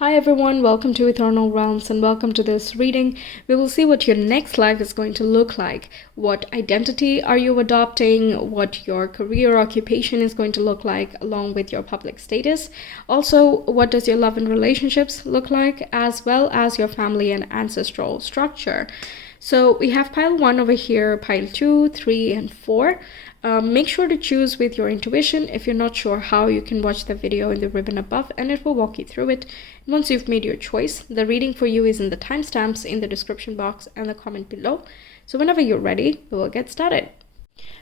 Hi everyone, welcome to Ethernal Realms and welcome to this reading. We will see what your next life is going to look like. What identity are you adopting? What your career occupation is going to look like along with your public status. Also, what does your love and relationships look like, as well as your family and ancestral structure. So we have pile 1 over here, pile 2, 3, and 4. Make sure to choose with your intuition. If you're not sure how, you can watch the video in the ribbon above and it will walk you through it. And once you've made your choice, the reading for you is in the timestamps in the description box and the comment below. So whenever you're ready, we will get started.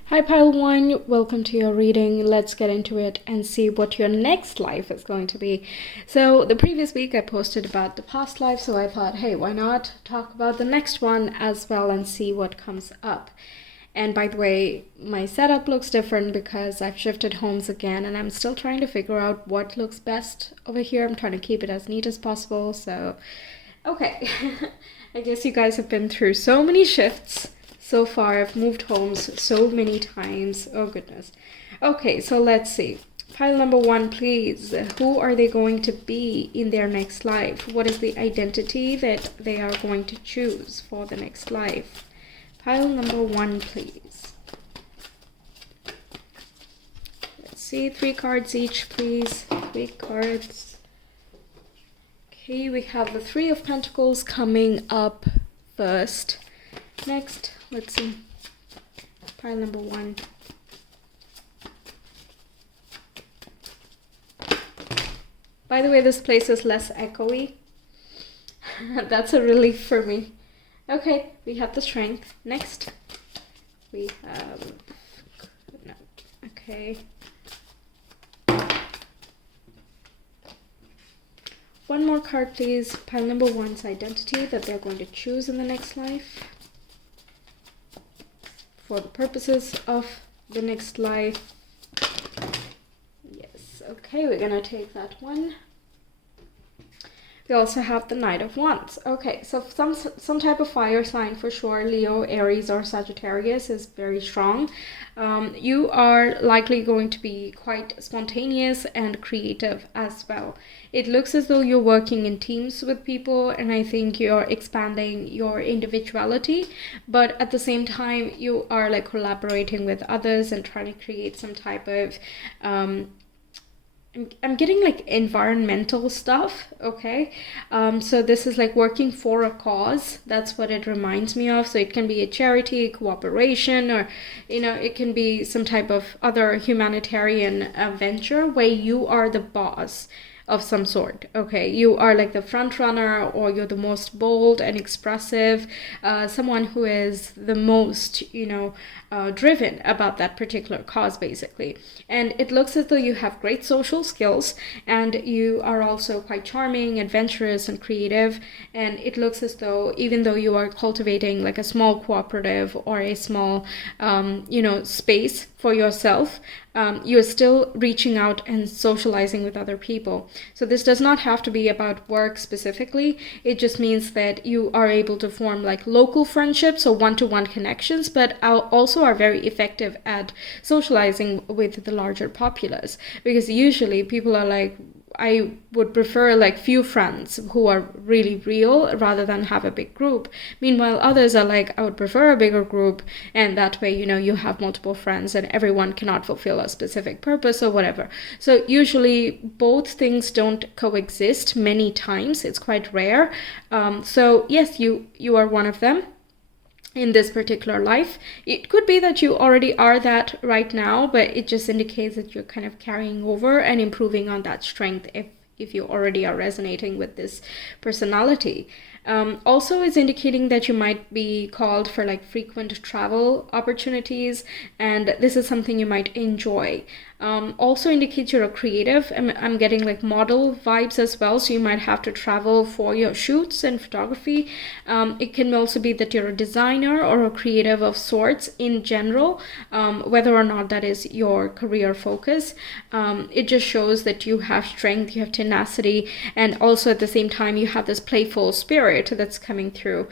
Hi pile 1, welcome to your reading. Let's get into it and see what your next life is going to be. So the previous week I posted about the past life, so I thought, hey, why not talk about the next one as well and see what comes up. And by the way, my setup looks different because I've shifted homes again and I'm still trying to figure out what looks best over here. I'm trying to keep it as neat as possible. So, okay. I guess you guys have been through so many shifts so far. I've moved homes so many times. Oh, goodness. Okay, so let's see. Pile number 1, please. Who are they going to be in their next life? What is the identity that they are going to choose for the next life? Pile number 1, please. Let's see, 3 cards each, please. 3 cards. Okay, we have the 3 of Pentacles coming up first. Next, let's see. Pile number 1. By the way, this place is less echoey. That's a relief for me. Okay, we have the Strength. Next, we have, no, okay. One more card, please. Pile number 1's identity that they're going to choose in the next life. For the purposes of the next life. Yes, okay, we're gonna take that one. We also have the Knight of Wands. Okay, so some type of fire sign for sure. Leo, Aries, or Sagittarius is very strong. You are likely going to be quite spontaneous and creative as well. It looks as though you're working in teams with people, and I think you're expanding your individuality, but at the same time you are like collaborating with others and trying to create some type of I'm getting like environmental stuff, okay? So this is like working for a cause. That's what it reminds me of. So it can be a charity, cooperation, or, you know, it can be some type of other humanitarian venture where you are the boss of some sort. Okay, you are like the front runner, or you're the most bold and expressive, someone who is the most, you know, driven about that particular cause, basically. And it looks as though you have great social skills, and you are also quite charming, adventurous, and creative. And it looks as though, even though you are cultivating like a small cooperative or a small you know, space for yourself, you're still reaching out and socializing with other people. So this does not have to be about work specifically. It just means that you are able to form like local friendships or one-to-one connections, but also are very effective at socializing with the larger populace. Because usually people are like, I would prefer like few friends who are really real rather than have a big group. Meanwhile, others are like, I would prefer a bigger group, and that way, you know, you have multiple friends and everyone cannot fulfill a specific purpose or whatever. So usually both things don't coexist many times. It's quite rare. So yes, you are one of them in this particular life. It could be that you already are that right now, but it just indicates that you're kind of carrying over and improving on that strength if you already are resonating with this personality. Also is indicating that you might be called for like frequent travel opportunities, and this is something you might enjoy. Also indicates you're a creative. I'm getting like model vibes as well, so you might have to travel for your shoots and photography. It can also be that you're a designer or a creative of sorts in general, whether or not that is your career focus. It just shows that you have strength, you have tenacity, and also at the same time you have this playful spirit that's coming through.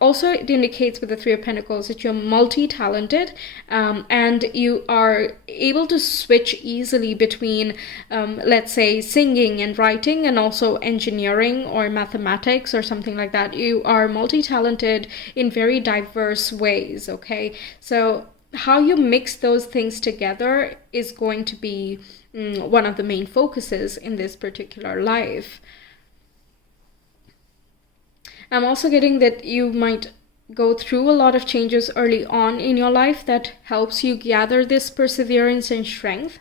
Also it indicates with the 3 of Pentacles that you're multi-talented, and you are able to switch easily between, let's say, singing and writing, and also engineering or mathematics or something like that. You are multi-talented in very diverse ways, okay? So how you mix those things together is going to be one of the main focuses in this particular life. I'm also getting that you might go through a lot of changes early on in your life that helps you gather this perseverance and strength.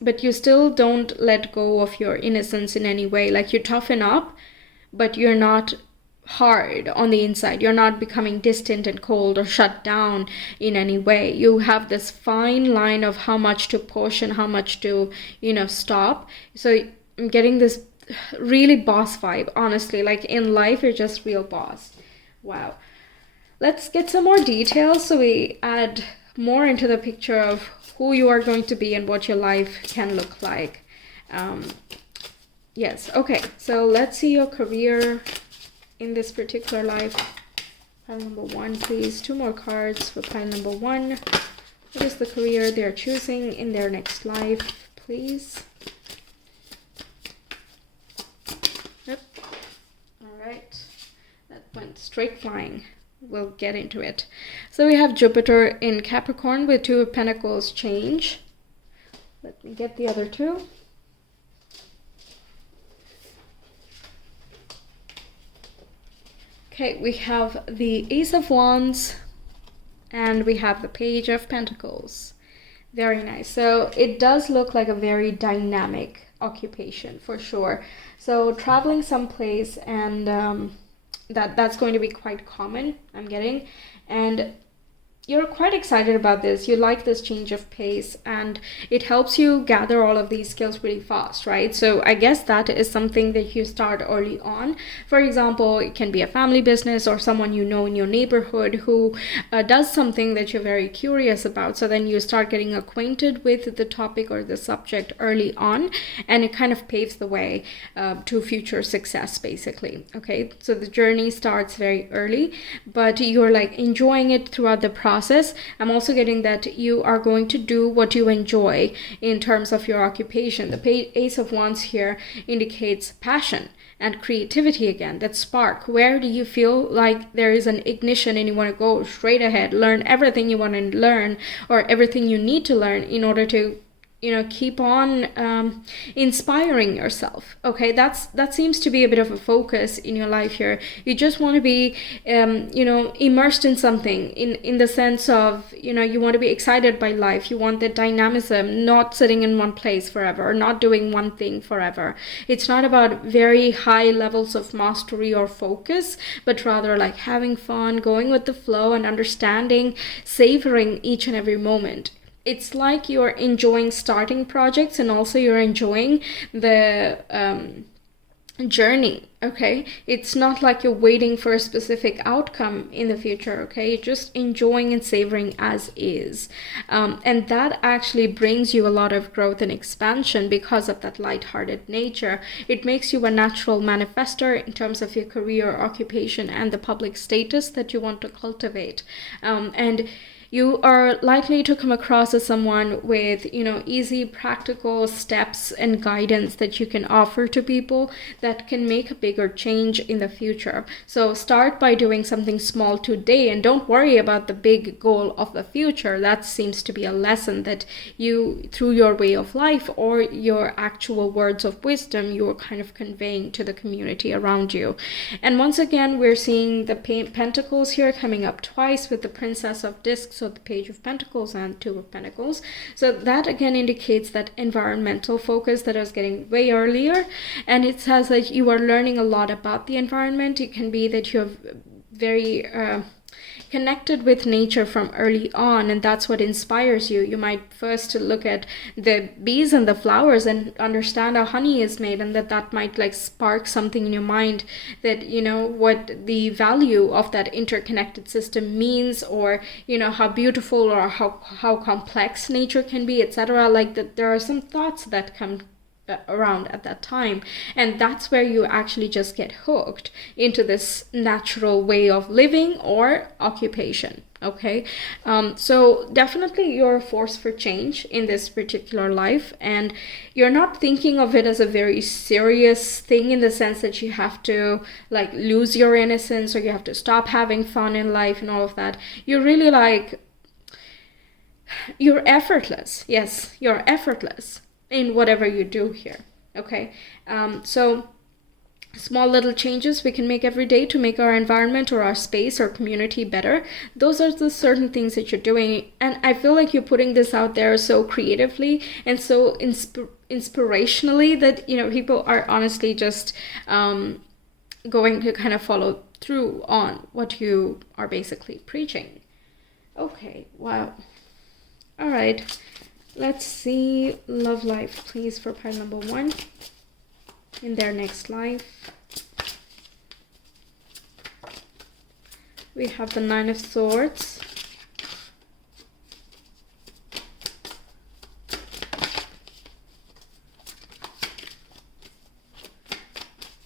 But you still don't let go of your innocence in any way. Like, you toughen up, but you're not hard on the inside. You're not becoming distant and cold or shut down in any way. You have this fine line of how much to push and how much to, stop. So I'm getting this really boss vibe, honestly. Like, in life, you're just real boss. Wow. Let's get some more details so we add more into the picture of who you are going to be and what your life can look like. Yes, okay, so let's see your career in this particular life. Pile number 1, please. 2 more cards for pile number 1. What is the career they're choosing in their next life, please? Yep. All right. That went straight flying. We'll get into it. So we have Jupiter in Capricorn with 2 of Pentacles change. Let me get the other 2. Okay, we have the Ace of Wands and we have the Page of Pentacles. Very nice. So it does look like a very dynamic occupation for sure. So traveling someplace, and that's going to be quite common, I'm getting. And you're quite excited about this. You like this change of pace, and it helps you gather all of these skills really fast, right? So I guess that is something that you start early on. For example, it can be a family business or someone you know in your neighborhood who does something that you're very curious about. So then you start getting acquainted with the topic or the subject early on, and it kind of paves the way to future success, basically. Okay, so the journey starts very early, but you're like enjoying it throughout the process. I'm also getting that you are going to do what you enjoy in terms of your occupation. The Ace of Wands here indicates passion and creativity again, that spark. Where do you feel like there is an ignition and you want to go straight ahead, learn everything you want to learn or everything you need to learn in order to keep on inspiring yourself. Okay, that seems to be a bit of a focus in your life here. You just want to be immersed in something, in the sense of you want to be excited by life. You want the dynamism, not sitting in one place forever, or not doing one thing forever. It's not about very high levels of mastery or focus, but rather like having fun, going with the flow, and understanding, savoring each and every moment. It's like you're enjoying starting projects, and also you're enjoying the journey. Okay, it's not like you're waiting for a specific outcome in the future. Okay, you're just enjoying and savoring as is, and that actually brings you a lot of growth and expansion because of that lighthearted nature. It makes you a natural manifester in terms of your career, occupation, and the public status that you want to cultivate, and you are likely to come across as someone with, easy, practical steps and guidance that you can offer to people that can make a bigger change in the future. So start by doing something small today, and don't worry about the big goal of the future. That seems to be a lesson that you, through your way of life or your actual words of wisdom, you're kind of conveying to the community around you. And once again, we're seeing the Pentacles here coming up twice with the Princess of Discs, so the Page of Pentacles and 2 of Pentacles. So that again indicates that environmental focus that I was getting way earlier, and it says that you are learning a lot about the environment. It can be that you're very connected with nature from early on, and that's what inspires you. You might first look at the bees and the flowers and understand how honey is made, and that might like spark something in your mind that what the value of that interconnected system means, or how beautiful or how complex nature can be, etc. Like that, there are some thoughts that come around at that time, and that's where you actually just get hooked into this natural way of living or occupation. Okay, so definitely you're a force for change in this particular life, and you're not thinking of it as a very serious thing in the sense that you have to like lose your innocence or you have to stop having fun in life and all of that. You're really like, you're effortless. Yes, you're effortless in whatever you do here. Okay, so small little changes we can make every day to make our environment or our space or community better. Those are the certain things that you're doing, and I feel like you're putting this out there so creatively and so inspirationally that, you know, people are honestly just going to kind of follow through on what you are basically preaching. Okay, wow. All right, let's see love life, please, for pile number 1 in their next life. We have the 9 of Swords.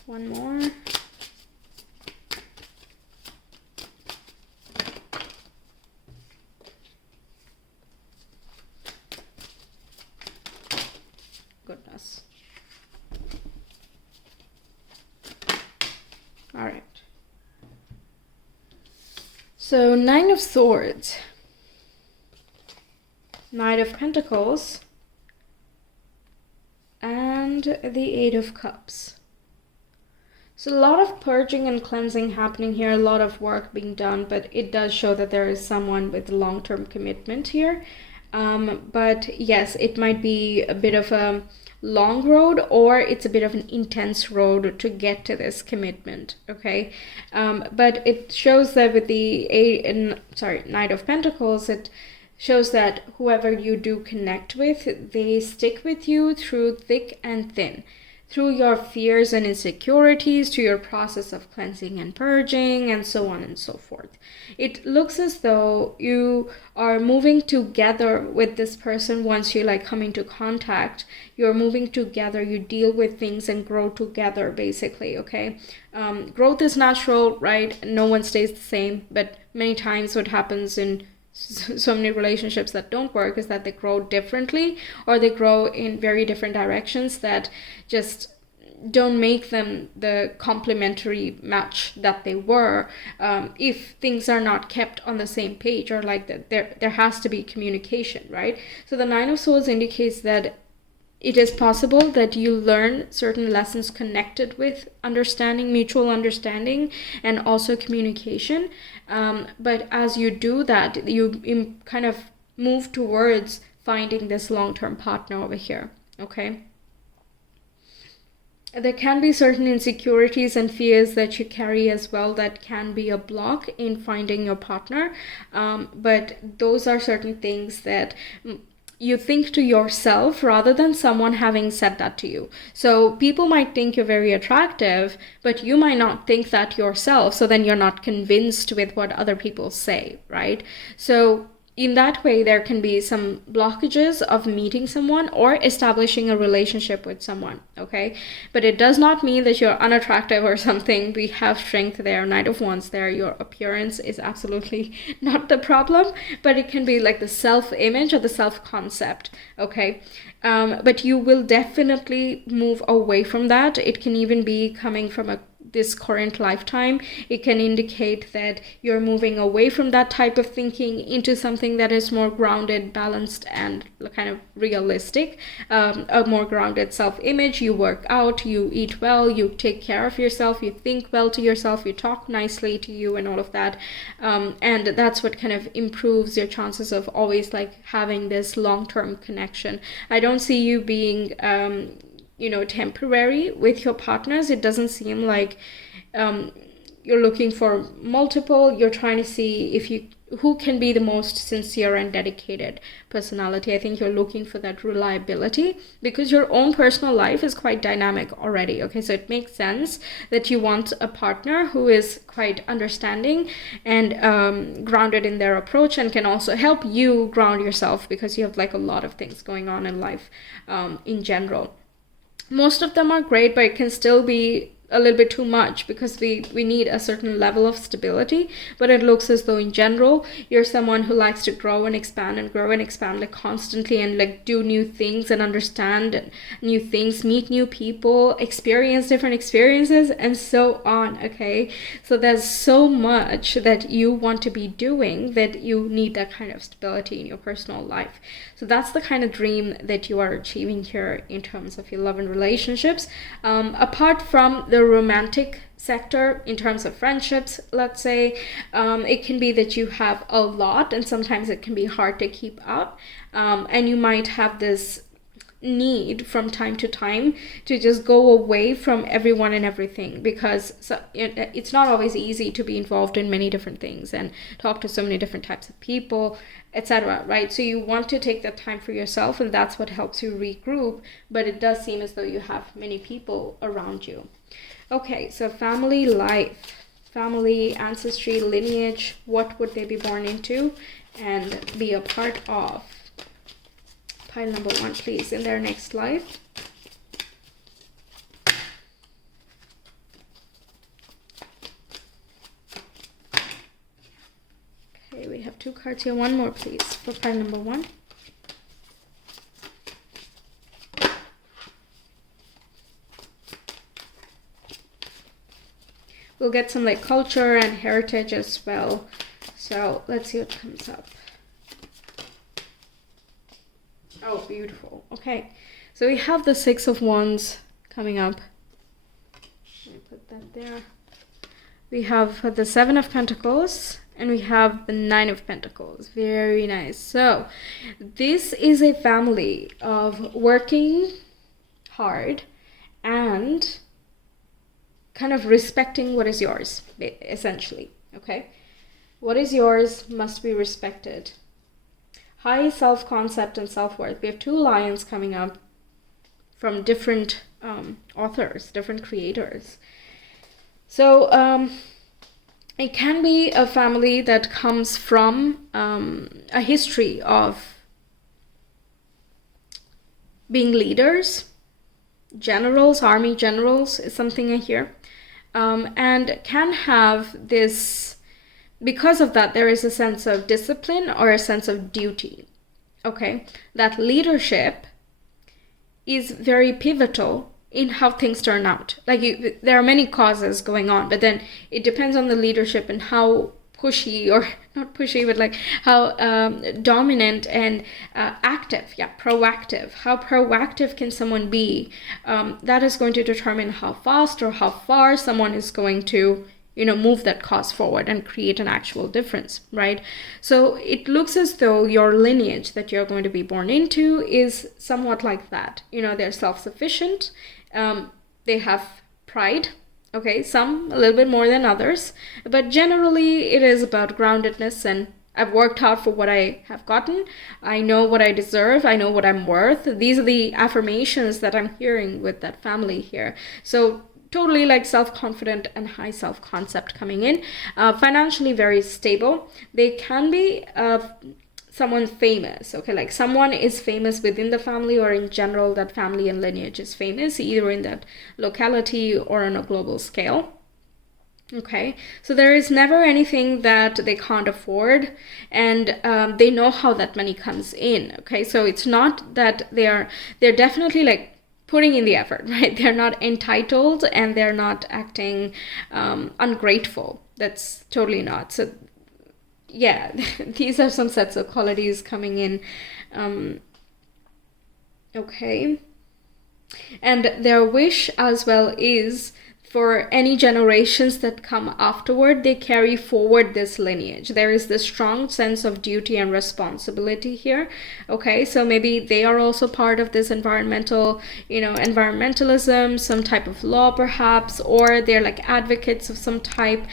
One more. Goodness. All right. So 9 of Swords, Knight of Pentacles, and the 8 of Cups. So a lot of purging and cleansing happening here, a lot of work being done, but it does show that there is someone with long-term commitment here. But yes, it might be a bit of a long road, or it's a bit of an intense road to get to this commitment. Okay, but it shows that with the Knight of Pentacles, it shows that whoever you do connect with, they stick with you through thick and thin, through your fears and insecurities, to your process of cleansing and purging, and so on and so forth. It looks as though you are moving together with this person once you like come into contact. You're moving together, you deal with things and grow together, basically, okay? Growth is natural, right? No one stays the same, but many times what happens in so many relationships that don't work is that they grow differently, or they grow in very different directions that just don't make them the complementary match that they were, if things are not kept on the same page, or like that there has to be communication, right? So the 9 of Swords indicates that it is possible that you learn certain lessons connected with understanding, mutual understanding, and also communication. But as you do that, you kind of move towards finding this long-term partner over here, okay? There can be certain insecurities and fears that you carry as well that can be a block in finding your partner. But those are certain things that you think to yourself rather than someone having said that to you. So people might think you're very attractive, but you might not think that yourself. So then you're not convinced with what other people say, right? So in that way, there can be some blockages of meeting someone or establishing a relationship with someone, okay? But it does not mean that you're unattractive or something. We have strength there, Knight of Wands there. Your appearance is absolutely not the problem, but it can be like the self-image or the self-concept, okay? But you will definitely move away from that. It can even be coming from this current lifetime. It can indicate that you're moving away from that type of thinking into something that is more grounded, balanced, and kind of realistic. A more grounded self-image. You work out, you eat well, you take care of yourself, you think well to yourself, you talk nicely to you, and all of that. And that's what kind of improves your chances of always like having this long-term connection. I don't see you being temporary with your partners. It doesn't seem like you're looking for multiple. You're trying to see who can be the most sincere and dedicated personality. I think you're looking for that reliability because your own personal life is quite dynamic already. Okay, so it makes sense that you want a partner who is quite understanding and grounded in their approach, and can also help you ground yourself because you have like a lot of things going on in life in general. Most of them are great, but it can still be a little bit too much because we need a certain level of stability. But it looks as though in general you're someone who likes to grow and expand like constantly, and like do new things and understand new things, meet new people, experience different experiences, and so on. Okay, so there's so much that you want to be doing that you need that kind of stability in your personal life. So that's the kind of dream that you are achieving here in terms of your love and relationships. Apart from the romantic sector, in terms of friendships, let's say, it can be that you have a lot and sometimes it can be hard to keep up, and you might have this need from time to time to just go away from everyone and everything, because it's not always easy to be involved in many different things and talk to so many different types of people, etc. Right? So you want to take that time for yourself, and that's what helps you regroup, but it does seem as though you have many people around you. Okay, so family life, family, ancestry, lineage, what would they be born into and be a part of? Pile number 1, please, in their next life. Okay, we have 2 cards here. One more, please, for pile number 1. We'll get some like culture and heritage as well. So let's see what comes up. Oh, beautiful. Okay, so we have the 6 of Wands coming up. Let me put that there. We have the 7 of Pentacles, and we have the 9 of Pentacles. Very nice. So this is a family of working hard and kind of respecting what is yours, essentially. Okay, what is yours must be respected. High self-concept and self-worth. We have 2 lions coming up from different authors, different creators. So it can be a family that comes from a history of being leaders, generals, army generals is something I hear, and can have this. Because of that, there is a sense of discipline or a sense of duty. Okay, that leadership is very pivotal in how things turn out. Like there are many causes going on, but then it depends on the leadership and how pushy, or not pushy, but like how dominant and active, proactive. How proactive can someone be? That is going to determine how fast or how far someone is going to move that cause forward and create an actual difference, right? So it looks as though your lineage that you're going to be born into is somewhat like that. They're self-sufficient. They have pride. Okay, some a little bit more than others, but generally it is about groundedness, and I've worked hard for what I have gotten. I know what I deserve. I know what I'm worth. These are the affirmations that I'm hearing with that family here. So totally like self-confident and high self-concept coming in. Financially very stable. They can be someone famous. Okay, like someone is famous within the family, or in general that family and lineage is famous, either in that locality or on a global scale. Okay, so there is never anything that they can't afford, and they know how that money comes in. Okay, so it's not that they're definitely like putting in the effort, right? They're not entitled, and they're not acting ungrateful. That's totally not. So yeah, these are some sets of qualities coming in. Okay, and their wish as well is for any generations that come afterward, they carry forward this lineage. There is this strong sense of duty and responsibility here. Okay, so maybe they are also part of this environmentalism, some type of law perhaps, or they're like advocates of some type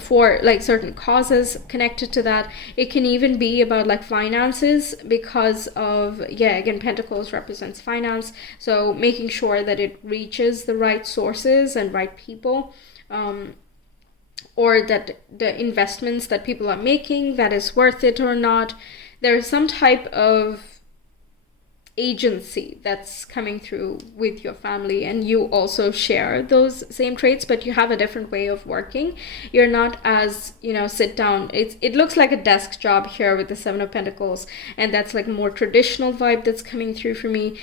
for like certain causes connected to that. It can even be about like finances, because of, again, Pentacles represents finance. So making sure that it reaches the right sources and right people, or that the investments that people are making, that is worth it or not. There is some type of agency that's coming through with your family, and you also share those same traits, but you have a different way of working. You're not as, you know, sit down. It looks like a desk job here with the Seven of Pentacles, and that's like a more traditional vibe that's coming through for me.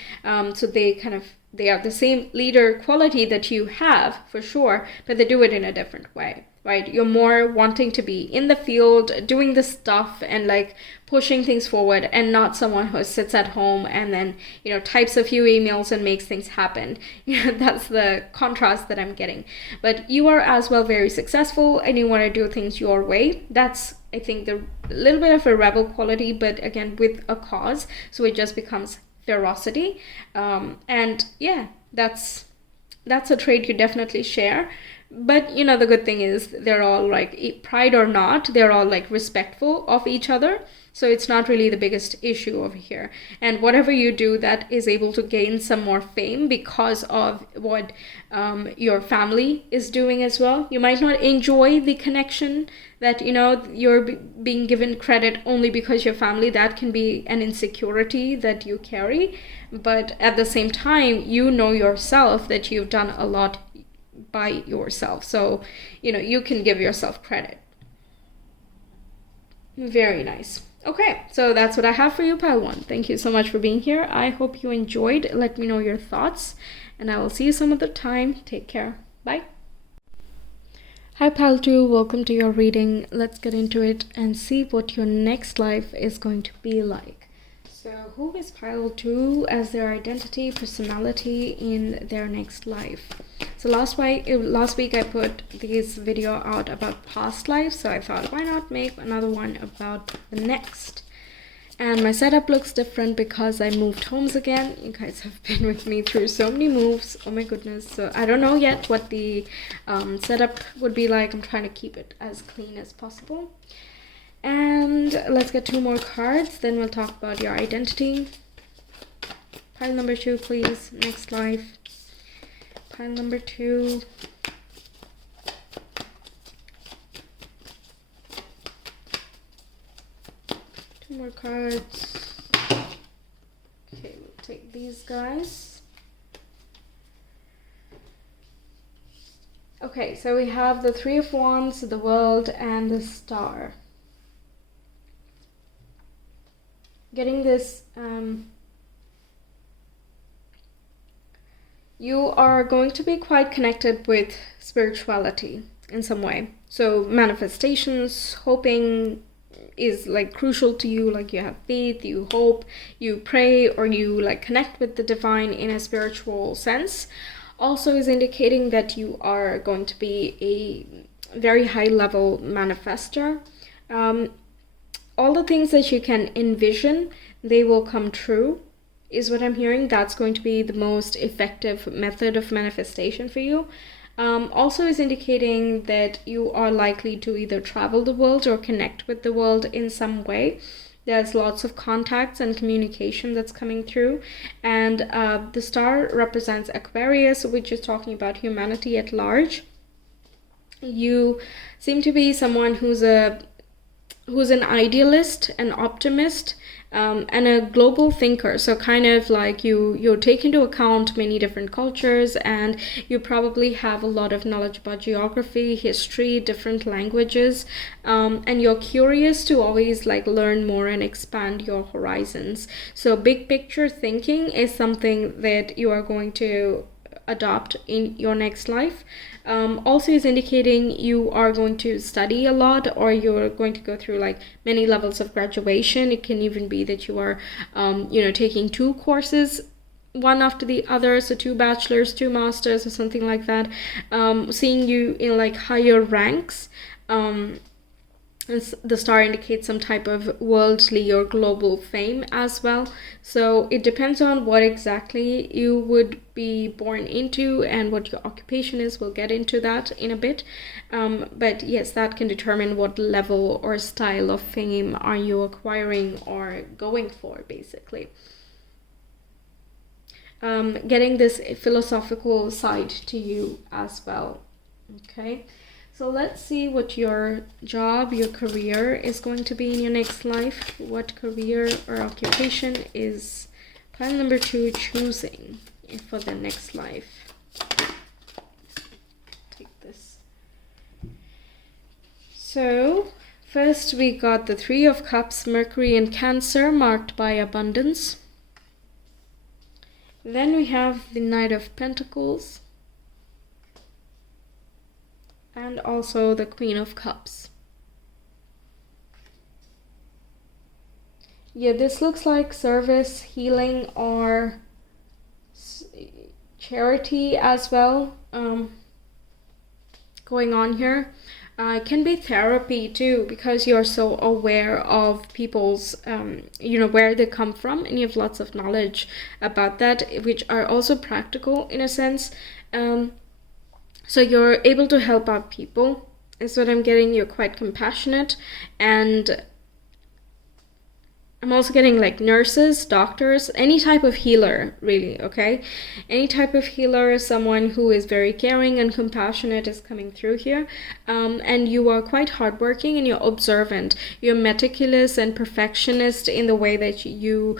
So they are the same leader quality that you have for sure, but they do it in a different way, right? You're more wanting to be in the field, doing the stuff and like pushing things forward, and not someone who sits at home and then, you know, types a few emails and makes things happen. You know, that's the contrast that I'm getting. But you are as well very successful, and you want to do things your way. That's, I think, the little bit of a rebel quality, but again, with a cause. So it just becomes ferocity. And yeah, that's a trait you definitely share. But you know, the good thing is they're all like, pride or not, they're all like respectful of each other. So it's not really the biggest issue over here. And whatever you do that is able to gain some more fame because of what your family is doing as well. You might not enjoy the connection that, you know, you're being given credit only because your family. That can be an insecurity that you carry. But at the same time, you know yourself that you've done a lot by yourself. So, you know, you can give yourself credit. Very nice. Okay, so that's what I have for you, Pile 1. Thank you so much for being here. I hope you enjoyed. Let me know your thoughts, and I will see you some other time. Take care. Bye. Hi, Pile 2. Welcome to your reading. Let's get into it and see what your next life is going to be like. So who is Pile 2 as their identity, personality in their next life? So last week I put this video out about past lives, so I thought, why not make another one about the next? And my setup looks different because I moved homes again. You guys have been with me through so many moves. Oh my goodness. So I don't know yet what the setup would be like. I'm trying to keep it as clean as possible. And let's get 2 more cards, then we'll talk about your identity. Pile number 2, please. Next life. Pile number 2. Two more cards. Okay, we'll take these guys. Okay, so we have the 3 of Wands, the World, and the Star. Getting this, you are going to be quite connected with spirituality in some way. So manifestations, hoping is like crucial to you. Like you have faith, you hope, you pray, or you like connect with the divine in a spiritual sense. Also is indicating that you are going to be a very high level manifester. All the things that you can envision, they will come true, is what I'm hearing. That's going to be the most effective method of manifestation for you. Also is indicating that you are likely to either travel the world or connect with the world in some way. There's lots of contacts and communication that's coming through. And the star represents Aquarius, which is talking about humanity at large. You seem to be someone who's an idealist, an optimist, and a global thinker. So kind of like you take into account many different cultures, and you probably have a lot of knowledge about geography, history, different languages, and you're curious to always like learn more and expand your horizons. So big picture thinking is something that you are going to adopt in your next life. Also is indicating you are going to study a lot, or you're going to go through like many levels of graduation. It can even be that you are taking 2 courses one after the other, so 2 bachelors, 2 masters, or something like that. Seeing you in like higher ranks. The star indicates some type of worldly or global fame as well. So it depends on what exactly you would be born into and what your occupation is. We'll get into that in a bit. But yes, that can determine what level or style of fame are you acquiring or going for, basically. Getting this philosophical side to you as well. Okay. So let's see what your job, your career is going to be in your next life. What career or occupation is Pile number 2, choosing for the next life. Take this. So first we got the 3 of Cups, Mercury in Cancer, marked by abundance. Then we have the Knight of Pentacles. And also the Queen of Cups. Yeah, this looks like service, healing, or charity as well going on here. It can be therapy too, because you're so aware of people's, where they come from, and you have lots of knowledge about that, which are also practical in a sense. So you're able to help out people, is what I'm getting. You're quite compassionate, and I'm also getting like nurses, doctors, any type of healer, really, okay? Any type of healer, someone who is very caring and compassionate is coming through here. And you are quite hardworking, and you're observant. You're meticulous and perfectionist in the way that you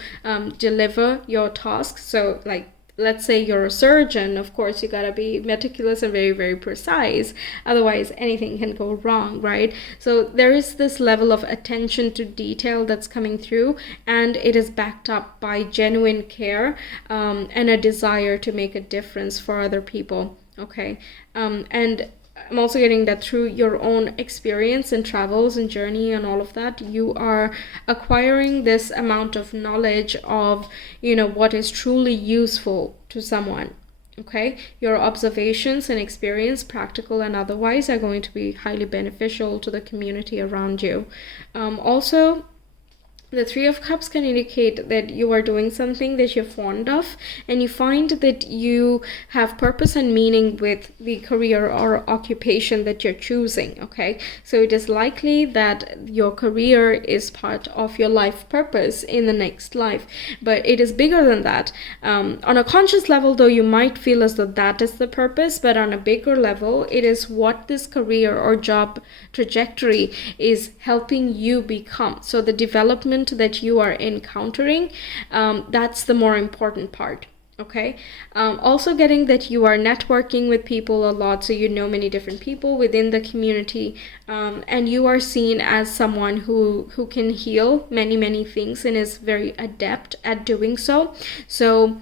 deliver your tasks. So like, let's say you're a surgeon, of course you gotta be meticulous and very, very precise. Otherwise, anything can go wrong, right? So there is this level of attention to detail that's coming through, and it is backed up by genuine care and a desire to make a difference for other people, okay? And I'm also getting that through your own experience and travels and journey and all of that, you are acquiring this amount of knowledge of, what is truly useful to someone. Okay, your observations and experience, practical and otherwise, are going to be highly beneficial to the community around you. Also, the 3 of Cups can indicate that you are doing something that you're fond of, and you find that you have purpose and meaning with the career or occupation that you're choosing, okay? So it is likely that your career is part of your life purpose in the next life, but it is bigger than that. On a conscious level, though, you might feel as though that is the purpose, but on a bigger level, it is what this career or job trajectory is helping you become. So the development that you are encountering, that's the more important part, okay? Also getting that you are networking with people a lot, so you know many different people within the community, and you are seen as someone who can heal many things and is very adept at doing so. So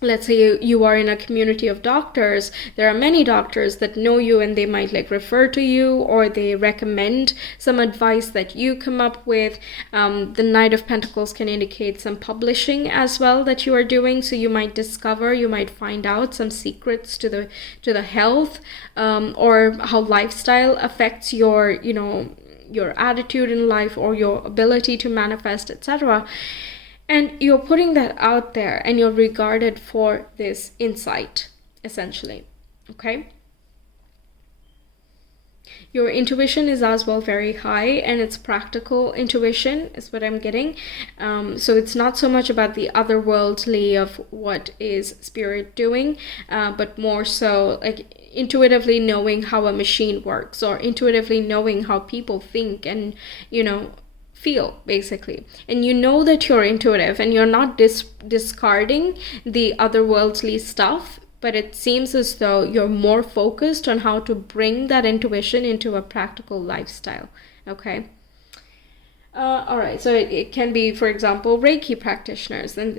let's say you are in a community of doctors. There are many doctors that know you, and they might like refer to you, or they recommend some advice that you come up with. The Knight of Pentacles can indicate some publishing as well that you are doing. So you might discover, you might find out some secrets to the health, or how lifestyle affects your, your attitude in life, or your ability to manifest, etc. And you're putting that out there, and you're regarded for this insight, essentially, okay? Your intuition is as well very high, and it's practical intuition is what I'm getting. So it's not so much about the otherworldly of what is spirit doing, but more so like intuitively knowing how a machine works, or intuitively knowing how people think and, feel, basically. And you know that you're intuitive, and you're not discarding the otherworldly stuff, but it seems as though you're more focused on how to bring that intuition into a practical lifestyle, okay? All right, so it can be, for example, Reiki practitioners, and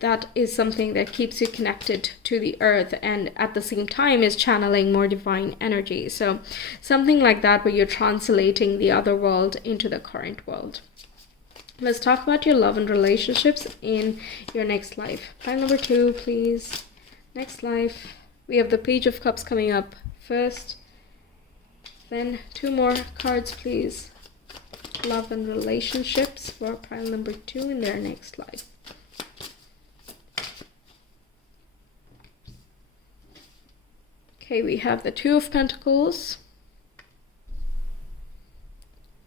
that is something that keeps you connected to the earth, and at the same time is channeling more divine energy. So something like that, where you're translating the other world into the current world. Let's talk about your love and relationships in your next life. Pile number 2, please. Next life. We have the Page of Cups coming up first. Then 2 more cards, please. Love and relationships for pile number 2 in their next life. Okay, we have the 2 of Pentacles.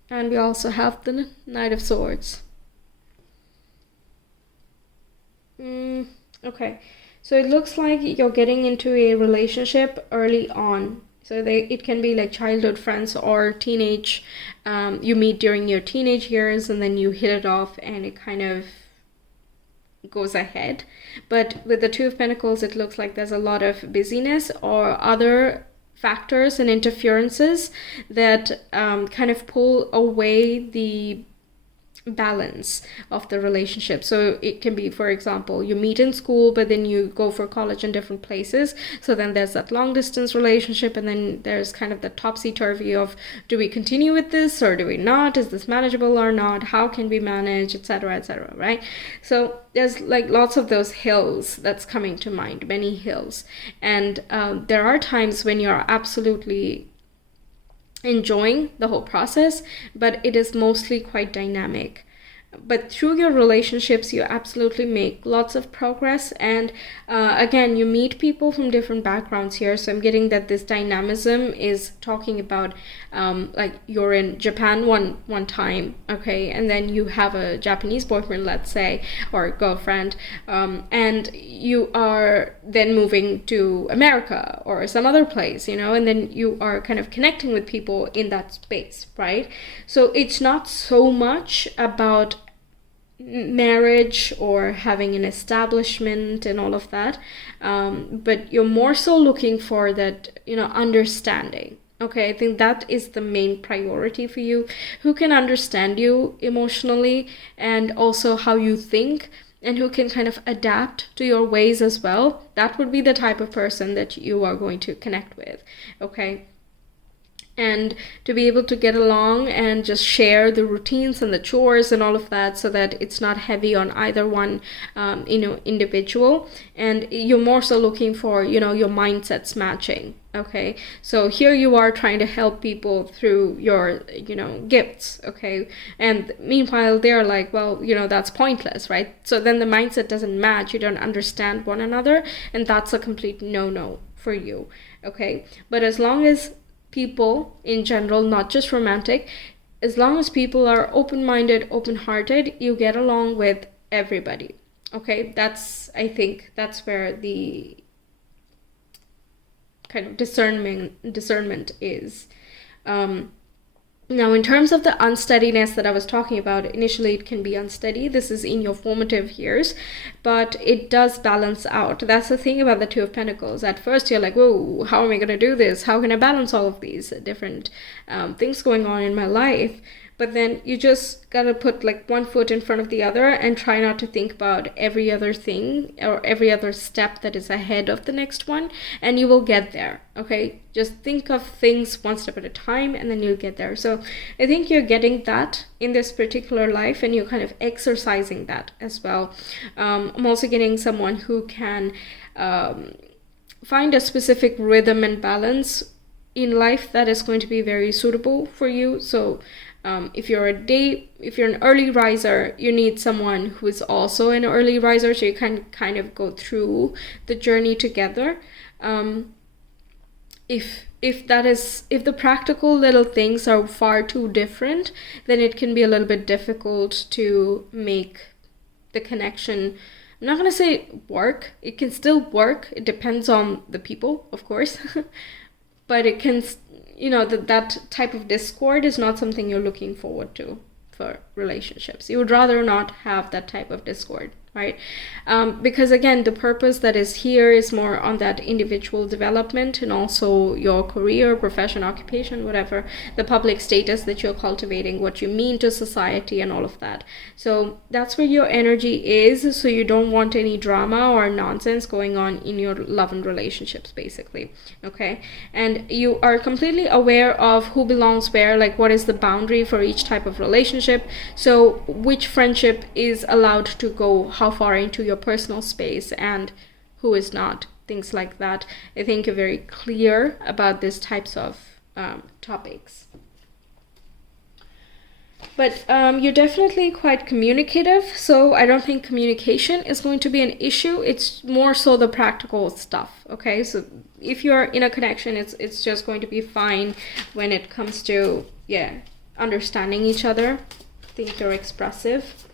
And we also have the Knight of Swords. Okay, so it looks like you're getting into a relationship early on. So it can be like childhood friends or teenage, you meet during your teenage years, and then you hit it off, and it kind of goes ahead. But with the Two of Pentacles, it looks like there's a lot of busyness or other factors and interferences that kind of pull away the balance of the relationship. So it can be, for example, you meet in school, but then you go for college in different places. So then there's that long distance relationship, and then there's kind of the topsy-turvy of, do we continue with this or do we not? Is this manageable or not? How can we manage, etc., right? So there's like lots of those hills that's coming to mind, many hills. And there are times when you're absolutely enjoying the whole process, but it is mostly quite dynamic. But through your relationships, you absolutely make lots of progress. And again, you meet people from different backgrounds here. So I'm getting that this dynamism is talking about like you're in Japan one time, okay, and then you have a Japanese boyfriend, let's say, or girlfriend, and you are then moving to America or some other place, and then you are kind of connecting with people in that space, right? So it's not so much about marriage or having an establishment and all of that, but you're more so looking for that understanding. Okay, I think that is the main priority for you. Who can understand you emotionally and also how you think, and who can kind of adapt to your ways as well. That would be the type of person that you are going to connect with. Okay, and to be able to get along and just share the routines and the chores and all of that, so that it's not heavy on either one individual. And you're more so looking for your mindsets matching. Okay, so here you are trying to help people through your gifts. Okay, and meanwhile they're like, well, that's pointless, right? So then the mindset doesn't match, you don't understand one another, and that's a complete no for you. Okay, but as long as people in general, not just romantic, as long as people are open-minded, open-hearted, you get along with everybody. Okay, I think that's where the kind of discernment is. Now, in terms of the unsteadiness that I was talking about, initially it can be unsteady. This is in your formative years, but it does balance out. That's the thing about the Two of Pentacles. At first you're like, whoa, how am I going to do this? How can I balance all of these different things going on in my life? But then you just gotta put like one foot in front of the other and try not to think about every other thing or every other step that is ahead of the next one, and you will get there. Okay, just think of things one step at a time, and then you'll get there. So I think you're getting that in this particular life, and you're kind of exercising that as well. I'm also getting someone who can find a specific rhythm and balance in life that is going to be very suitable for you. So if you're an early riser, you need someone who is also an early riser, so you can kind of go through the journey together. If the practical little things are far too different, then it can be a little bit difficult to make the connection. I'm not going to say work. It can still work. It depends on the people, of course. But it can, that type of discord is not something you're looking forward to for relationships. You would rather not have that type of discord, right? Because again, the purpose that is here is more on that individual development, and also your career, profession, occupation, whatever, the public status that you're cultivating, what you mean to society, and all of that. So that's where your energy is. So you don't want any drama or nonsense going on in your love and relationships, basically. Okay, and you are completely aware of who belongs where, like what is the boundary for each type of relationship. So which friendship is allowed to go how far into your personal space and who is not, things like that. I think you're very clear about these types of topics. But you're definitely quite communicative, so I don't think communication is going to be an issue. It's more so the practical stuff, okay? So if you're in a connection, it's just going to be fine when it comes to, understanding each other. I think you're expressive.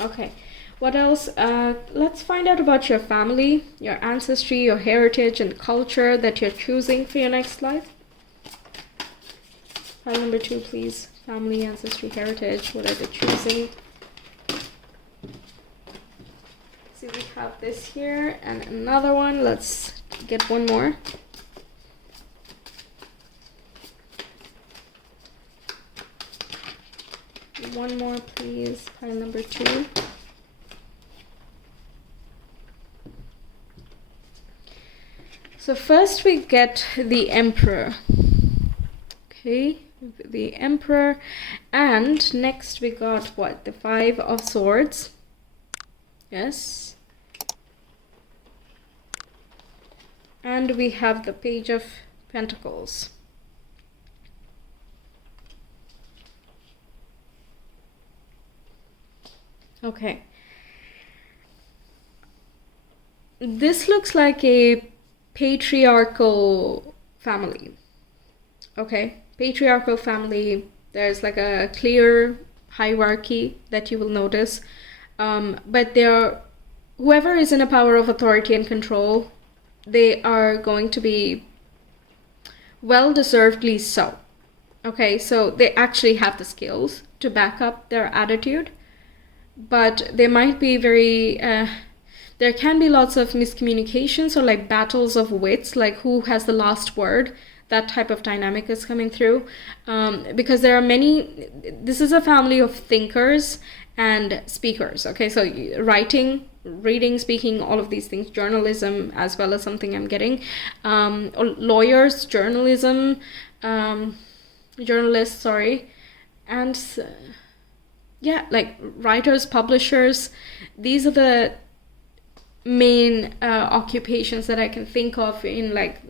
Okay, what else? Let's find out about your family, your ancestry, your heritage, and culture that you're choosing for your next life. Pile number 2, please. Family, ancestry, heritage. What are they choosing? have this here and another one. Let's get one more. One more, please. Pile number 2. So first we get the Emperor. Okay, the Emperor. And next we got what? The 5 of Swords. Yes. And we have the Page of Pentacles. Okay. This looks like a patriarchal family. Okay, patriarchal family. There's like a clear hierarchy that you will notice. But whoever is in a power of authority and control, they are going to be well-deservedly so. Okay, so they actually have the skills to back up their attitude. But they might be very, there can be lots of miscommunications or like battles of wits, like who has the last word. That type of dynamic is coming through. Because there are many, this is a family of thinkers and speakers. Okay, so writing, reading, speaking, all of these things, journalism as well as something I'm getting. Lawyers, journalism, journalists, sorry. And yeah, like writers, publishers, these are the main occupations that I can think of in like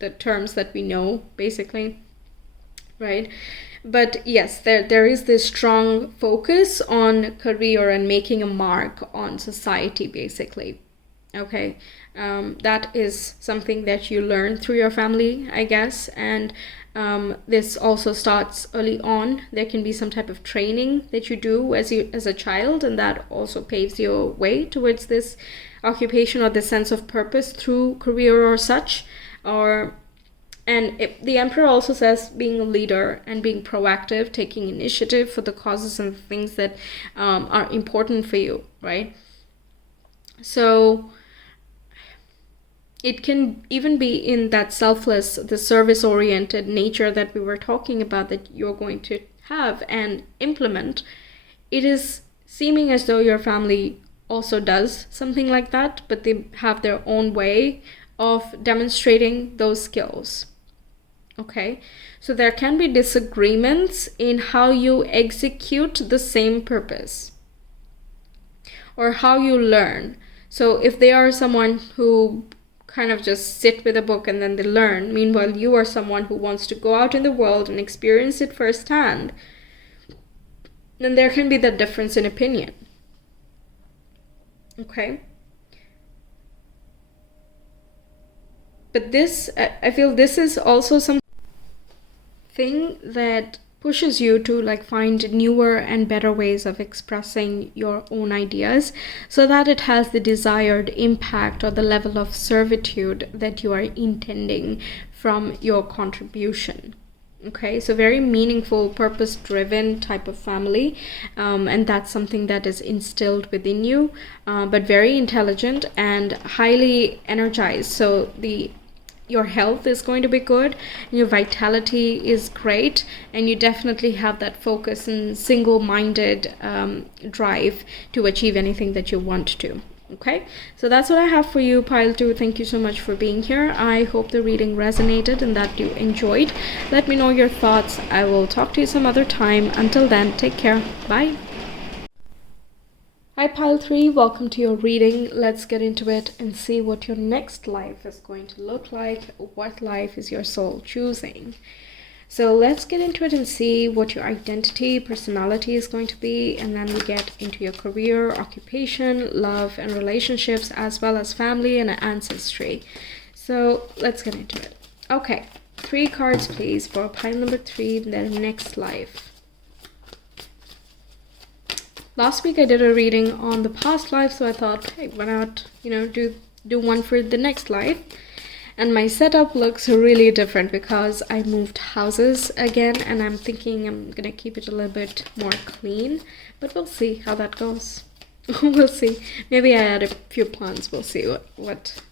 the terms that we know, basically, right? But yes, there is this strong focus on career and making a mark on society, basically. Okay, that is something that you learn through your family, I guess, and this also starts early on. There can be some type of training that you do as a child, and that also paves your way towards this occupation or this sense of purpose through career or such. The Emperor also says being a leader and being proactive, taking initiative for the causes and things that are important for you, right? So it can even be in that selfless, the service-oriented nature that we were talking about that you're going to have and implement. It is seeming as though your family also does something like that, but they have their own way of demonstrating those skills. Okay, so there can be disagreements in how you execute the same purpose or how you learn. So if they are someone who kind of just sit with a book and then they learn, meanwhile you are someone who wants to go out in the world and experience it firsthand, then there can be that difference in opinion. Okay, but this, I feel this is also something that pushes you to like find newer and better ways of expressing your own ideas so that it has the desired impact or the level of servitude that you are intending from your contribution. Okay, so very meaningful, purpose-driven type of family, and that's something that is instilled within you, but very intelligent and highly energized. So your health is going to be good, your vitality is great, and you definitely have that focus and single-minded drive to achieve anything that you want to. Okay, so that's what I have for you, Pile 2. Thank you so much for being here. I hope the reading resonated and that you enjoyed. Let me know your thoughts. I will talk to you some other time. Until then, take care. Bye. Hi Pile 3, welcome to your reading. Let's get into it and see what your next life is going to look like. What life is your soul choosing? So let's get into it and see what your identity, personality is going to be, and then we get into your career, occupation, love and relationships, as well as family and ancestry. So let's get into it. Okay, 3 cards please for pile number 3, their next life. Last week I did a reading on the past life, so I thought, hey, why not, do one for the next life. And my setup looks really different because I moved houses again, and I'm thinking I'm gonna keep it a little bit more clean, but we'll see how that goes. We'll see. Maybe I add a few plants. We'll see what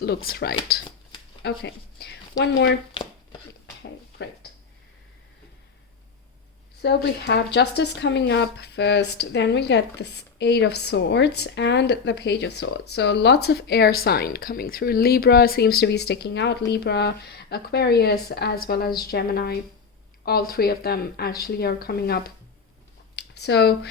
looks right. Okay, one more. Okay, great. So we have Justice coming up first, then we get this Eight of Swords and the Page of Swords. So lots of air sign coming through. Libra seems to be sticking out. Libra, Aquarius, as well as Gemini. All three of them actually are coming up. So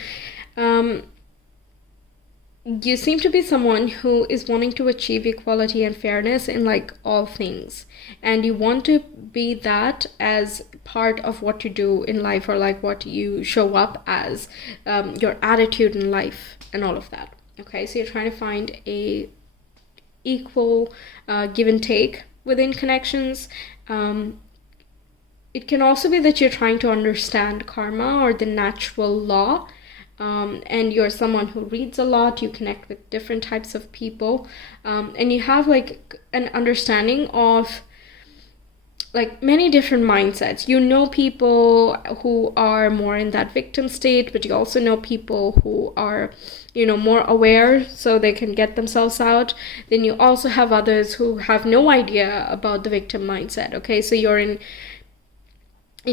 you seem to be someone who is wanting to achieve equality and fairness in like all things, and you want to be that as part of what you do in life, or like what you show up as, your attitude in life and all of that. Okay, so you're trying to find a equal give and take within connections. It can also be that you're trying to understand karma or the natural law. And you're someone who reads a lot, you connect with different types of people, and you have like an understanding of like many different mindsets. You know people who are more in that victim state, but you also know people who are, you know, more aware so they can get themselves out. Then you also have others who have no idea about the victim mindset. Okay, so you're in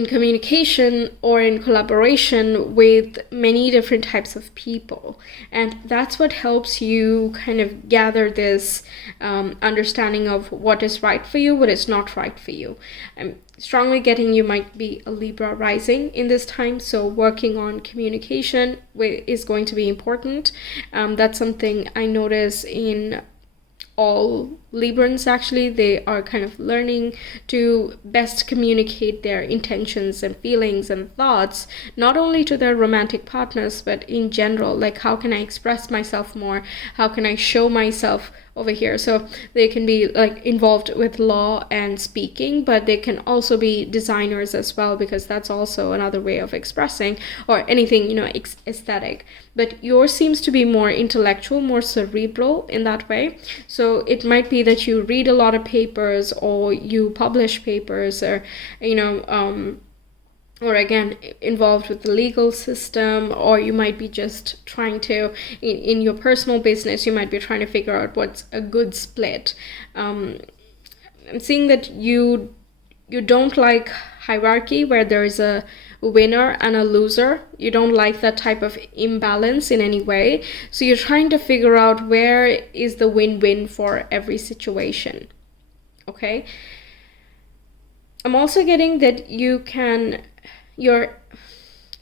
communication or in collaboration with many different types of people, and that's what helps you kind of gather this understanding of what is right for you, what is not right for you. I'm strongly getting you might be a Libra rising in this time, so working on communication is going to be important. That's something I notice in all Librans. Actually, they are kind of learning to best communicate their intentions and feelings and thoughts, not only to their romantic partners, but in general, like how can I express myself more, how can I show myself over here. So they can be like involved with law and speaking, but they can also be designers as well, because that's also another way of expressing, or anything, you know, aesthetic. But yours seems to be more intellectual, more cerebral in that way. So it might be that you read a lot of papers, or you publish papers, or, you know, or again, involved with the legal system, or you might be just trying to, in your personal business, you might be trying to figure out what's a good split. I'm seeing that you don't like hierarchy where there is a winner and a loser. You don't like that type of imbalance in any way. So you're trying to figure out where is the win-win for every situation. Okay? I'm also getting that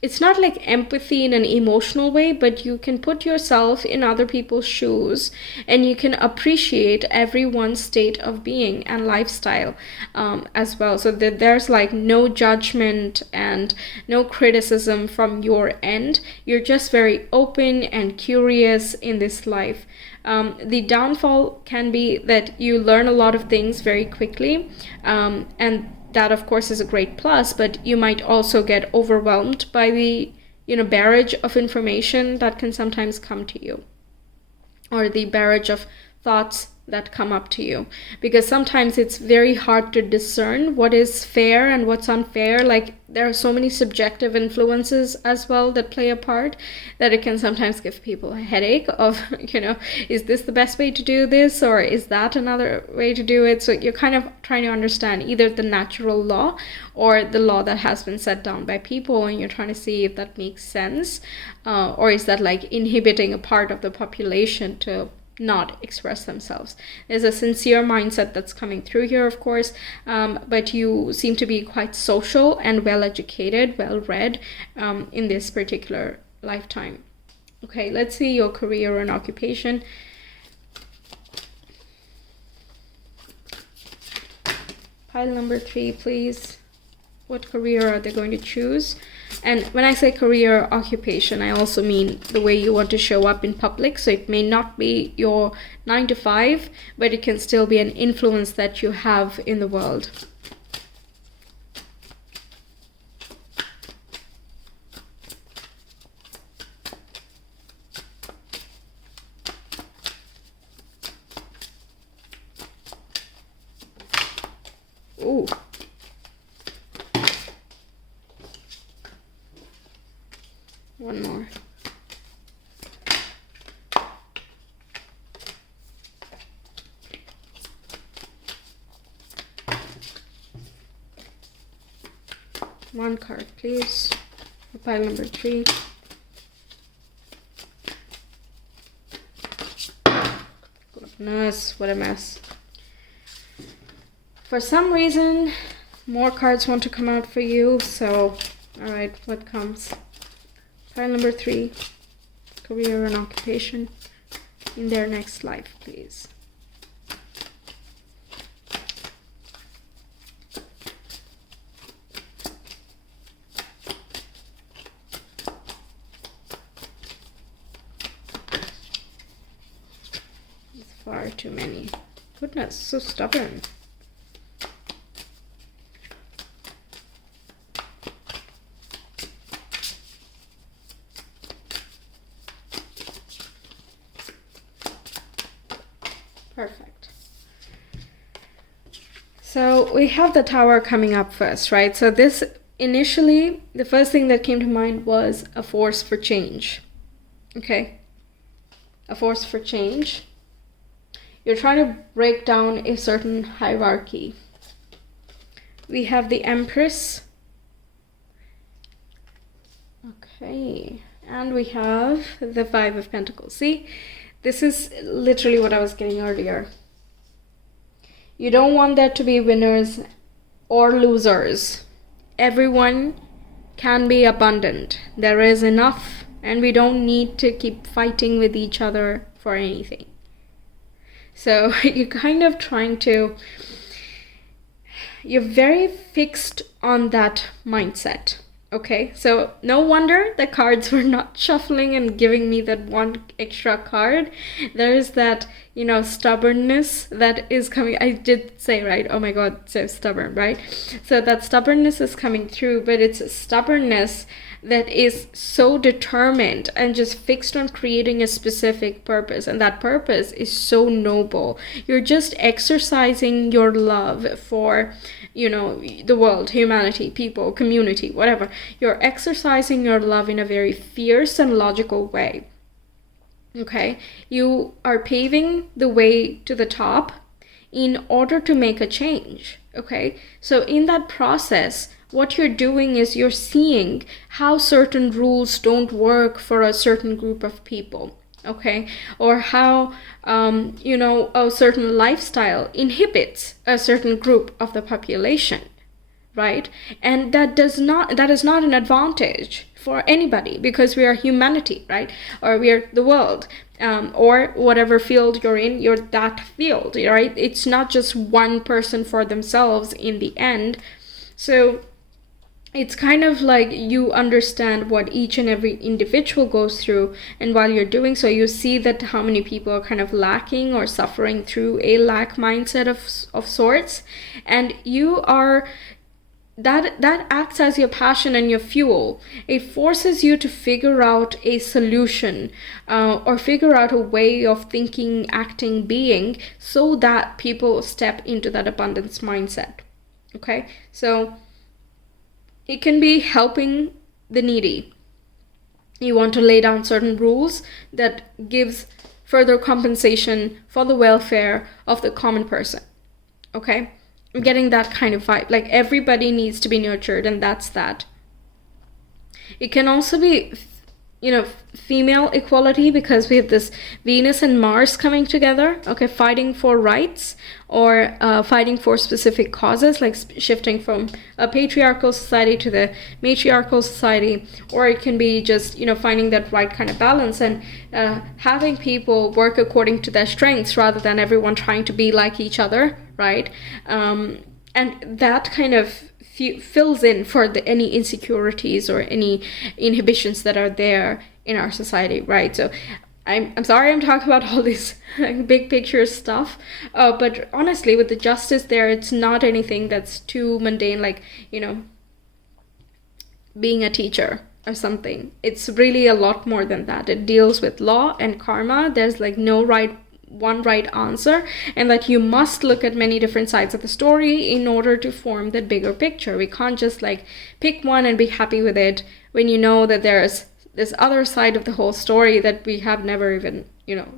it's not like empathy in an emotional way, but you can put yourself in other people's shoes, and you can appreciate everyone's state of being and lifestyle as well. So that there's like no judgment and no criticism from your end. You're just very open and curious in this life. The downfall can be that you learn a lot of things very quickly, and that of course is a great plus, but you might also get overwhelmed by the, you know, barrage of information that can sometimes come to you, or the barrage of thoughts that come up to you, because sometimes it's very hard to discern what is fair and what's unfair. Like there are so many subjective influences as well that play a part, that it can sometimes give people a headache of, you know, is this the best way to do this, or is that another way to do it? So you're kind of trying to understand either the natural law or the law that has been set down by people, and you're trying to see if that makes sense, or is that like inhibiting a part of the population to not express themselves. There's a sincere mindset that's coming through here, of course, but you seem to be quite social and well educated, well read in this particular lifetime. Okay, let's see your career and occupation. Pile number 3, please. What career are they going to choose? And when I say career occupation, I also mean the way you want to show up in public. So it may not be your 9 to 5, but it can still be an influence that you have in the world. Ooh. One more. One card, please. Pile number 3. Goodness, what a mess. For some reason, more cards want to come out for you, so, alright, what comes? Pile number 3. Career and occupation in their next life, please. It's far too many. Goodness, so stubborn. Perfect. So we have the Tower coming up first, right? So this initially, the first thing that came to mind was a force for change. Okay? A force for change. You're trying to break down a certain hierarchy. We have the Empress. Okay. And we have the Five of Pentacles. See? This is literally what I was getting earlier. You don't want there to be winners or losers. Everyone can be abundant. There is enough, and we don't need to keep fighting with each other for anything. So you're kind of trying to... You're very fixed on that mindset. Okay, so no wonder the cards were not shuffling and giving me that one extra card. There is that, stubbornness that is coming. I did say, right? Oh my God, so stubborn, right? So that stubbornness is coming through, but it's a stubbornness that is so determined and just fixed on creating a specific purpose. And that purpose is so noble. You're just exercising your love for, the world, humanity, people, community, whatever. You're exercising your love in a very fierce and logical way. Okay? You are paving the way to the top in order to make a change. Okay? So in that process, what you're doing is you're seeing how certain rules don't work for a certain group of people. Okay, or how a certain lifestyle inhibits a certain group of the population, right? And that is not an advantage for anybody, because we are humanity, right? Or we are the world, or whatever field you're in, you're that field, right? It's not just one person for themselves in the end. So it's kind of like you understand what each and every individual goes through, and while you're doing so, you see that how many people are kind of lacking or suffering through a lack mindset of sorts, and you are that acts as your passion and your fuel. It forces you to figure out a solution, or figure out a way of thinking, acting, being, so that people step into that abundance mindset. Okay, so it can be helping the needy. You want to lay down certain rules that gives further compensation for the welfare of the common person. Okay? I'm getting that kind of vibe. Like, everybody needs to be nurtured, and that's that. It can also be, female equality, because we have this Venus and Mars coming together, okay, fighting for rights, or fighting for specific causes, like shifting from a patriarchal society to the matriarchal society, or it can be just, finding that right kind of balance, and having people work according to their strengths rather than everyone trying to be like each other, right? And that kind of fills in for any insecurities or any inhibitions that are there in our society, right? So I'm sorry I'm talking about all this big picture stuff, but honestly, with the justice there, it's not anything that's too mundane, like, being a teacher or something. It's really a lot more than that. It deals with law and karma. There's like no one right answer, and that you must look at many different sides of the story in order to form that bigger picture. We can't just like pick one and be happy with it when you know that there's this other side of the whole story that we have never even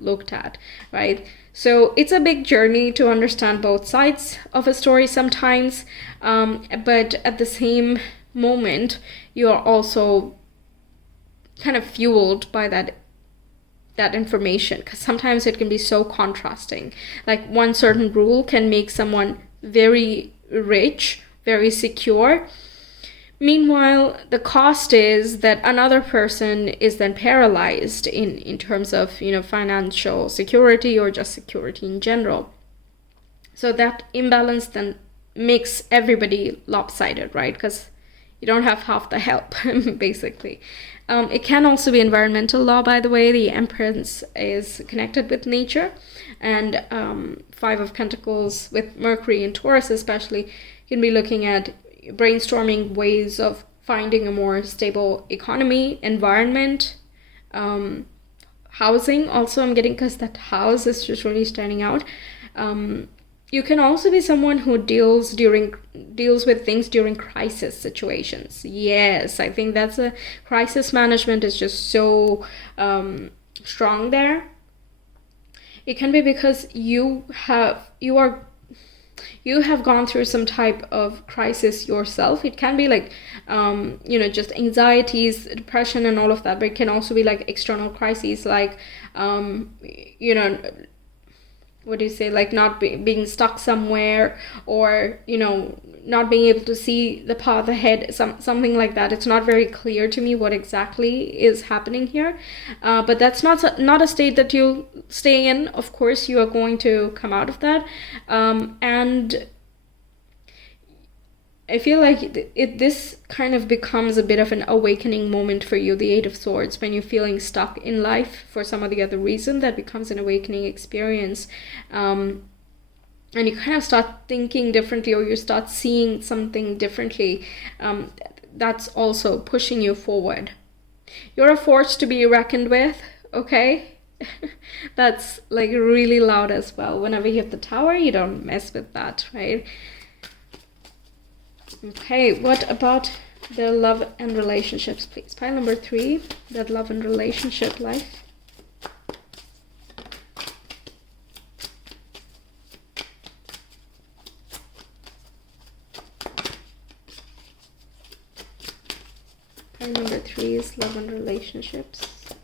looked at, right? So it's a big journey to understand both sides of a story sometimes, but at the same moment, you are also kind of fueled by that information, because sometimes it can be so contrasting. Like one certain rule can make someone very rich, very secure. Meanwhile, the cost is that another person is then paralyzed in terms of, financial security or just security in general. So that imbalance then makes everybody lopsided, right? Because you don't have half the help, basically. It can also be environmental law, by the way. The Empress is connected with nature, and Five of Pentacles with Mercury and Taurus especially can be looking at brainstorming ways of finding a more stable economy, environment, housing. Also, I'm getting, because that house is just really standing out. You can also be someone who deals with things during crisis situations. Yes, I think that's a crisis management is just so strong there. It can be because you have gone through some type of crisis yourself. It can be like just anxieties, depression, and all of that, but it can also be like external crises, like what do you say, like not being stuck somewhere, or not being able to see the path ahead, something like that. It's not very clear to me what exactly is happening here, but that's not a state that you stay in. Of course, you are going to come out of that, and I feel like this kind of becomes a bit of an awakening moment for you, the Eight of Swords. When you're feeling stuck in life for some or the other reason, that becomes an awakening experience. And you kind of start thinking differently, or you start seeing something differently. That's also pushing you forward. You're a force to be reckoned with, okay? That's like really loud as well. Whenever you have the Tower, you don't mess with that, right? Okay, what about the love and relationships, please? Pile number 3, that love and relationship life. Pile number 3 is love and relationships.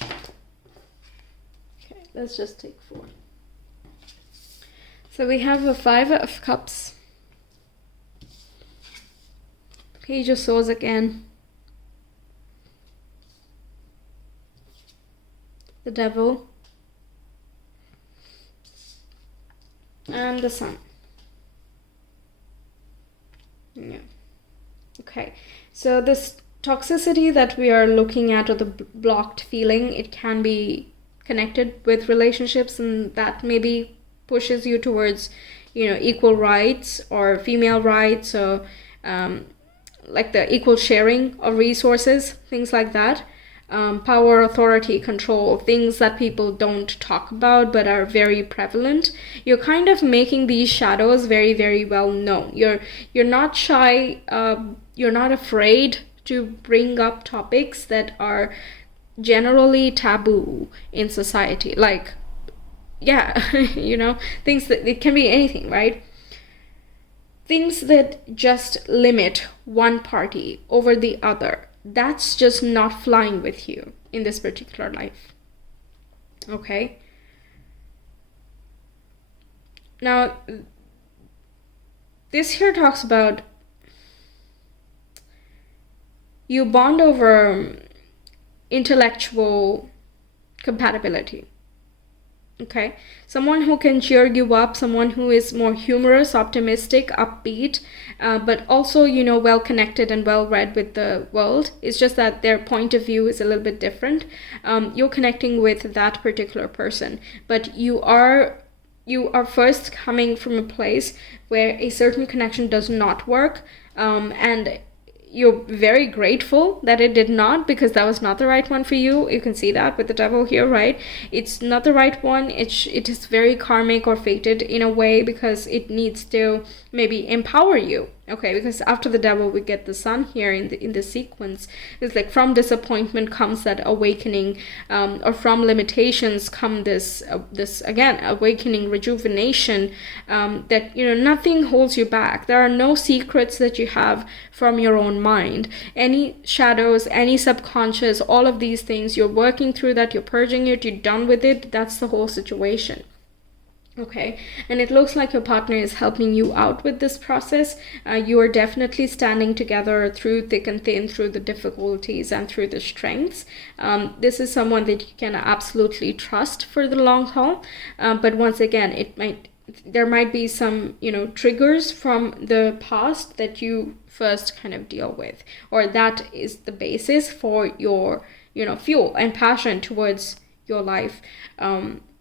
Okay, let's just take 4. So we have a 5 of Cups, Page of Swords again, the Devil, and the Sun. Yeah. Okay, so this toxicity that we are looking at, or the blocked feeling, it can be connected with relationships, and that maybe pushes you towards equal rights or female rights, or like the equal sharing of resources, things like that. Power, authority, control, things that people don't talk about but are very prevalent. You're kind of making these shadows very, very well known. You're not shy, you're not afraid to bring up topics that are generally taboo in society, like things that, it can be anything, right? Things that just limit one party over the other. That's just not flying with you in this particular life. Okay? Now, this here talks about you bond over intellectual compatibility. Okay, someone who can cheer you up, someone who is more humorous, optimistic, upbeat, but also, well connected and well read with the world. It's just that their point of view is a little bit different. You're connecting with that particular person, but you are first coming from a place where a certain connection does not work, and you're very grateful that it did not, because that was not the right one for you. You can see that with the Devil here, right? It's not the right one. It is very karmic or fated in a way, because it needs to maybe empower you Okay, because after the devil we get the sun here in the sequence. It's like from disappointment comes that awakening, or from limitations come this again awakening, rejuvenation, that nothing holds you back. There are no secrets that you have from your own mind. Any shadows, any subconscious, all of these things, you're working through that, you're purging it, you're done with it. That's the whole situation. Okay, and it looks like your partner is helping you out with this process. You are definitely standing together through thick and thin, through the difficulties and through the strengths. This is someone that you can absolutely trust for the long haul. But once again, there might be some, triggers from the past that you first kind of deal with, or that is the basis for your, fuel and passion towards your life.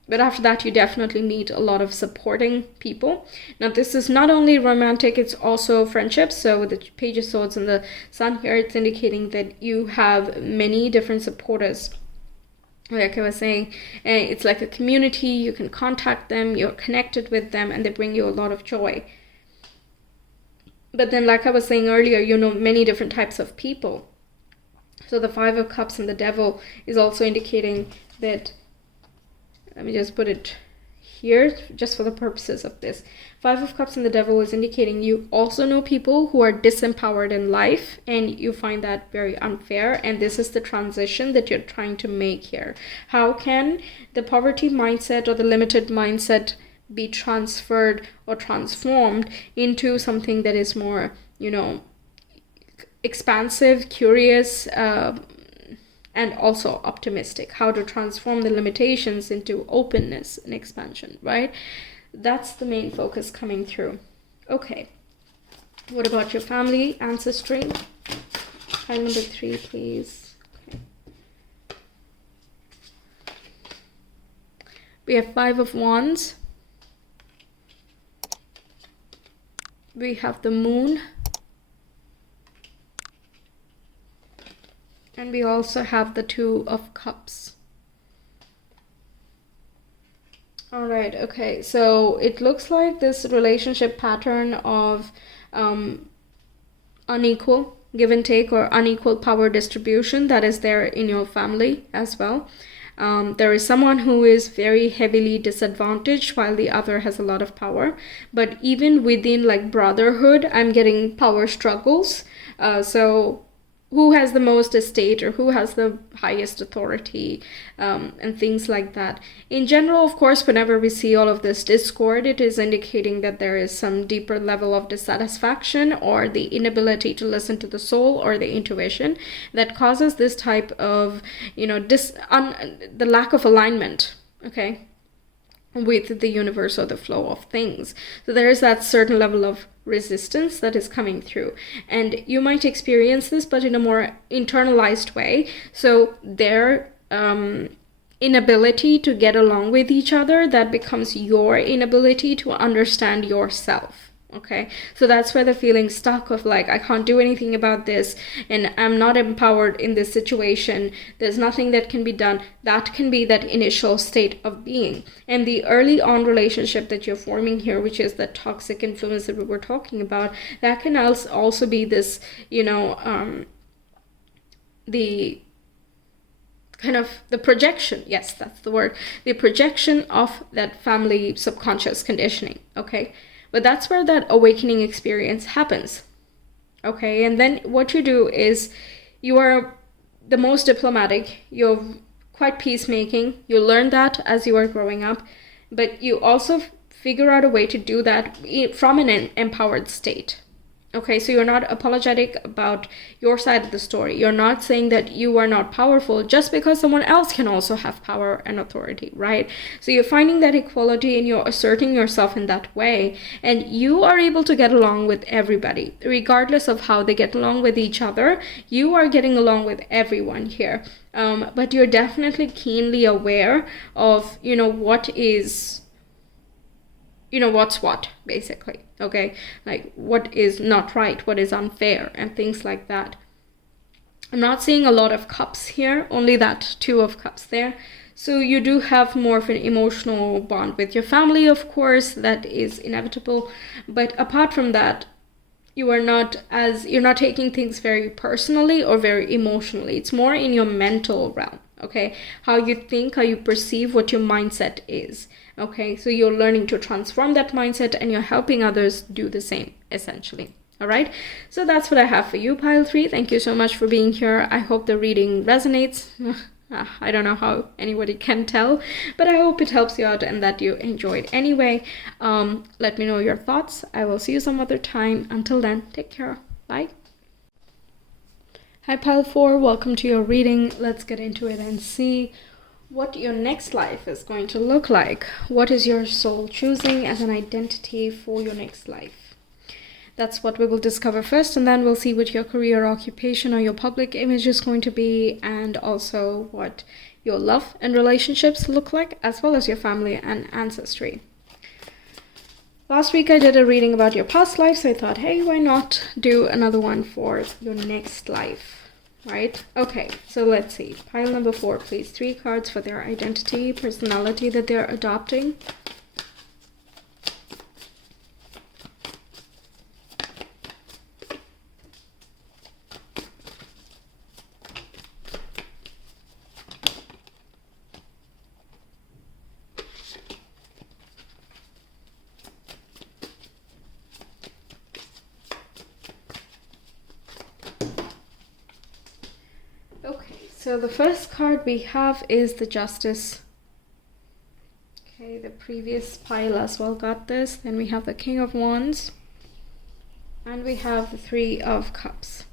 But after that, you definitely meet a lot of supporting people. Now, this is not only romantic, it's also friendships. So with the Page of Swords and the Sun here, it's indicating that you have many different supporters. Like I was saying, it's like a community. You can contact them, you're connected with them, and they bring you a lot of joy. But then, like I was saying earlier, many different types of people. So the Five of Cups and the Devil is also indicating that, let me just put it here just for the purposes of this. Five of Cups and the Devil is indicating you also know people who are disempowered in life, and you find that very unfair, and this is the transition that you're trying to make here. How can the poverty mindset or the limited mindset be transferred or transformed into something that is more, expansive, curious, and also optimistic? How to transform the limitations into openness and expansion, right? That's the main focus coming through. Okay, what about your family, ancestry? Pile number 3, please. Okay. We have 5 of Wands. We have the Moon. And we also have the 2 of Cups. All right, okay, so it looks like this relationship pattern of unequal give and take, or unequal power distribution, that is there in your family as well. There is someone who is very heavily disadvantaged while the other has a lot of power. But even within like brotherhood, I'm getting power struggles. So who has the most estate, or who has the highest authority, and things like that. In general, of course, whenever we see all of this discord, it is indicating that there is some deeper level of dissatisfaction, or the inability to listen to the soul or the intuition, that causes this type of, the lack of alignment, okay, with the universe or the flow of things. So there is that certain level of resistance that is coming through, and you might experience this but in a more internalized way. So their inability to get along with each other, that becomes your inability to understand yourself. Okay, so that's where the feeling stuck of like, I can't do anything about this, and I'm not empowered in this situation, there's nothing that can be done. That can be that initial state of being. And the early on relationship that you're forming here, which is the toxic influence that we were talking about, that can also be this, the kind of the projection, yes, that's the word, the projection of that family subconscious conditioning. Okay, but that's where that awakening experience happens. Okay, and then what you do is you are the most diplomatic, you're quite peacemaking, you learn that as you are growing up, but you also figure out a way to do that from an empowered state. Okay, so you're not apologetic about your side of the story. You're not saying that you are not powerful just because someone else can also have power and authority, right? So you're finding that equality and you're asserting yourself in that way. And you are able to get along with everybody, regardless of how they get along with each other. You are getting along with everyone here. But you're definitely keenly aware of, what is, what's what, basically. Okay, like what is not right, what is unfair, and things like that. I'm not seeing a lot of cups here, only that 2 of Cups there. So you do have more of an emotional bond with your family, of course, that is inevitable. But apart from that, you're not taking things very personally or very emotionally. It's more in your mental realm, okay? How you think, how you perceive, what your mindset is, okay? So you're learning to transform that mindset and you're helping others do the same, essentially. All right, so that's what I have for you, pile 3. Thank you so much for being here. I hope the reading resonates. I don't know how anybody can tell, but I hope it helps you out and that you enjoyed anyway. Let me know your thoughts. I will see you some other time. Until then, take care. Bye. Hi, pile 4. Welcome to your reading. Let's get into it and see what your next life is going to look like. What is your soul choosing as an identity for your next life? That's what we will discover first, and then we'll see what your career, occupation, or your public image is going to be, and also what your love and relationships look like, as well as your family and ancestry. Last week I did a reading about your past life, so I thought, hey, why not do another one for your next life, right? Okay, so let's see. Pile number 4, please. 3 cards for their identity, personality that they're adopting. So the first card we have is the Justice. Okay, the previous pile as well got this. Then we have the King of Wands. And we have the 3 of Cups.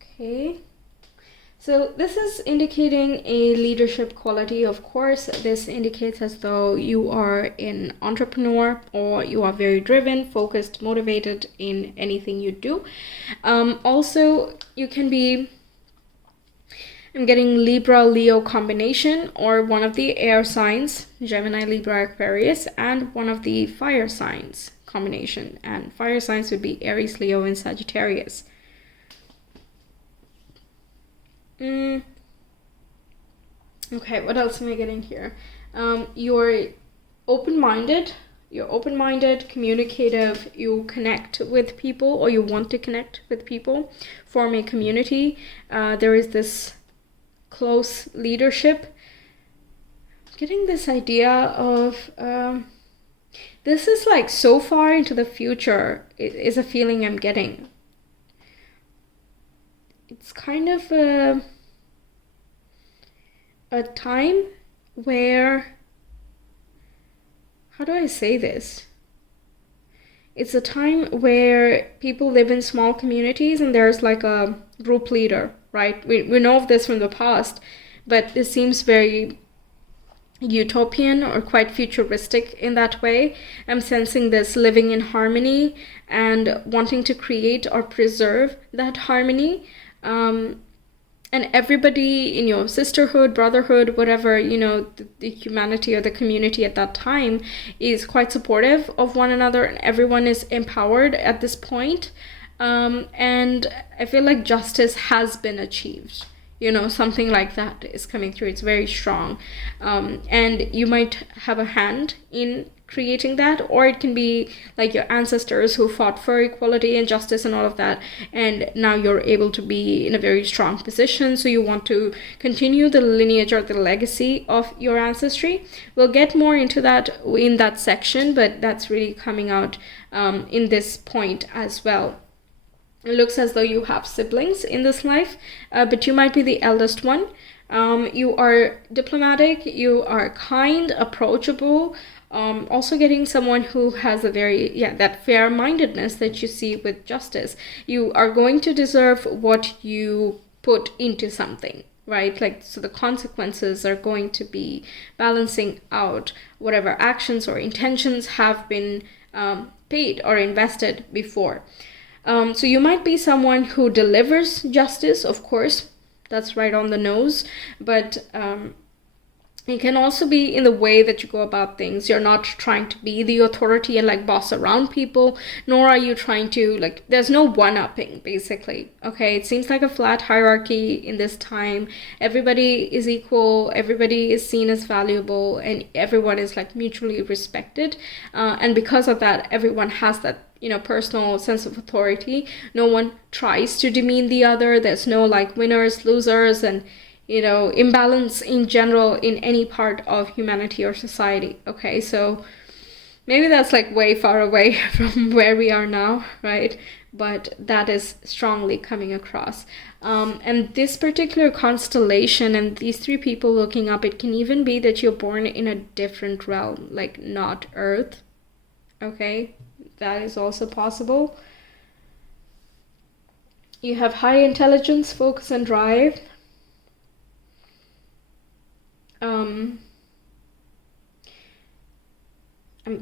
Okay. So this is indicating a leadership quality, of course. This indicates as though you are an entrepreneur or you are very driven, focused, motivated in anything you do. Also, you can be... I'm getting Libra, Leo combination, or one of the air signs, Gemini, Libra, Aquarius, and one of the fire signs combination. And fire signs would be Aries, Leo, and Sagittarius. Okay, what else am I getting here? You're open-minded, communicative, you connect with people, or you want to connect with people, form a community. There is this close leadership. Getting this idea of this is like so far into the future is a feeling I'm getting. It's kind of a time where, how do I say this? It's a time where people live in small communities and there's like a group leader, right? We know of this from the past, but this seems very utopian or quite futuristic in that way. I'm sensing this living in harmony and wanting to create or preserve that harmony. And everybody in your sisterhood, brotherhood, whatever, you know, the humanity or the community at that time is quite supportive of one another, and everyone is empowered at this point. And I feel like justice has been achieved. You know, something like that is coming through. It's very strong. And you might have a hand in creating that, or it can be like your ancestors who fought for equality and justice and all of that, and now you're able to be in a very strong position, so you want to continue the lineage or the legacy of your ancestry. We'll get more into that in that section, but that's really coming out in this point as well. It looks as though you have siblings in this life, but you might be the eldest one. You are diplomatic, you are kind, approachable. Also getting someone who has a very, that fair-mindedness that you see with justice. You are going to deserve what you put into something, right? Like, so the consequences are going to be balancing out whatever actions or intentions have been paid or invested before. So you might be someone who delivers justice, of course, that's right on the nose, but It can also be in the way that you go about things. You're not trying to be the authority and like boss around people, nor are you trying to like, there's no one-upping basically. Okay, it seems like a flat hierarchy in this time. Everybody is equal, everybody is seen as valuable, and everyone is like mutually respected. And because of that, everyone has that, you know, personal sense of authority. No one tries to demean the other. There's no like winners, losers, and you know, imbalance in general in any part of humanity or society. Okay, so maybe that's like way far away from where we are now, right? But that is strongly coming across. And this particular constellation and these three people looking up, it can even be that you're born in a different realm, like not Earth. Okay, that is also possible. You have high intelligence, focus, and drive. I'm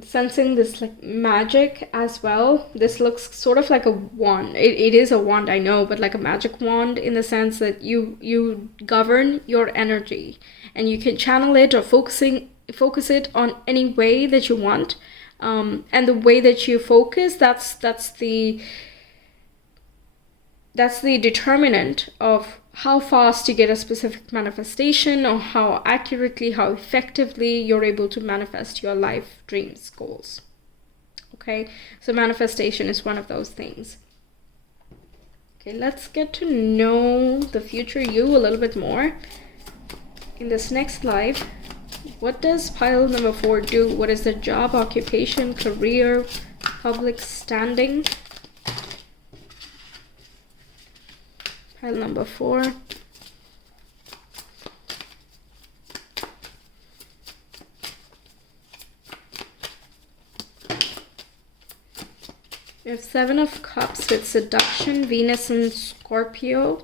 sensing this like magic as well. This looks sort of like a wand. It is a wand, I know, but like a magic wand in the sense that you govern your energy and you can channel it or focus it on any way that you want. And the way that you focus, that's the determinant of how fast you get a specific manifestation, or how accurately, how effectively you're able to manifest your life dreams, goals. Okay, so manifestation is one of those things. Okay, let's get to know the future you a little bit more. In this next life, what does pile number 4 do? What is the job, occupation, career, public standing? Pile number 4. We have 7 of Cups with seduction, Venus and Scorpio.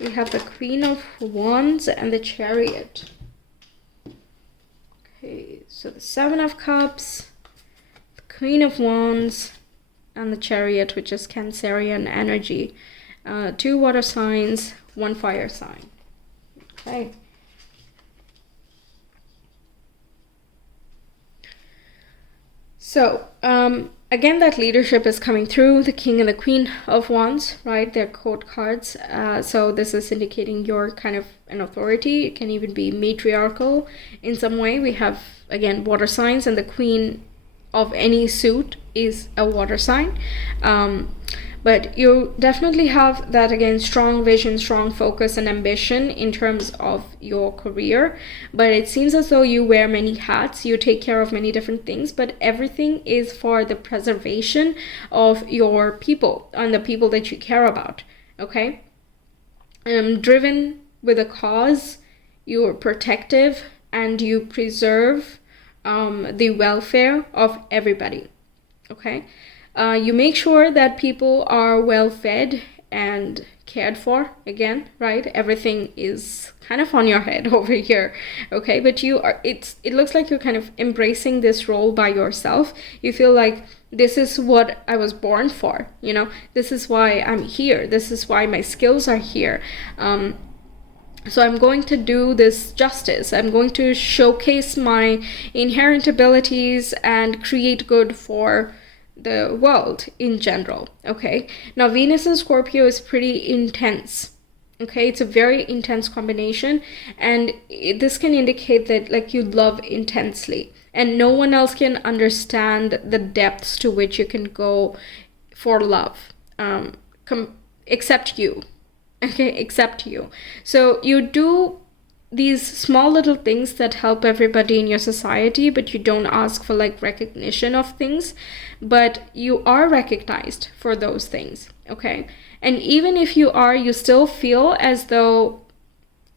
We have the Queen of Wands and the Chariot. Okay, so the 7 of Cups, the Queen of Wands, and the Chariot, which is Cancerian energy. 2 water signs, 1 fire sign. Okay. So, again, that leadership is coming through, the King and the Queen of Wands, right? They're court cards. So this is indicating you're kind of an authority. It can even be matriarchal in some way. We have, again, water signs, and the Queen of any suit is a water sign. But you definitely have that, again, strong vision, strong focus and ambition in terms of your career. But it seems as though you wear many hats, you take care of many different things, but everything is for the preservation of your people and the people that you care about, okay? Driven with a cause, you are protective and you preserve the welfare of everybody, okay? You make sure that people are well fed and cared for, again, right? Everything is kind of on your head over here, okay? But you are, it looks like you're kind of embracing this role by yourself. You feel like this is what I was born for, you know? This is why I'm here. This is why my skills are here. So I'm going to do this justice. I'm going to showcase my inherent abilities and create good for the world in general, okay? Now, Venus and Scorpio is pretty intense, okay? It's a very intense combination, and this can indicate that, like, you love intensely, and no one else can understand the depths to which you can go for love, except you, okay? Except you. So you do these small little things that help everybody in your society, but you don't ask for like recognition of things, but you are recognized for those things, okay? And even if you are, you still feel as though,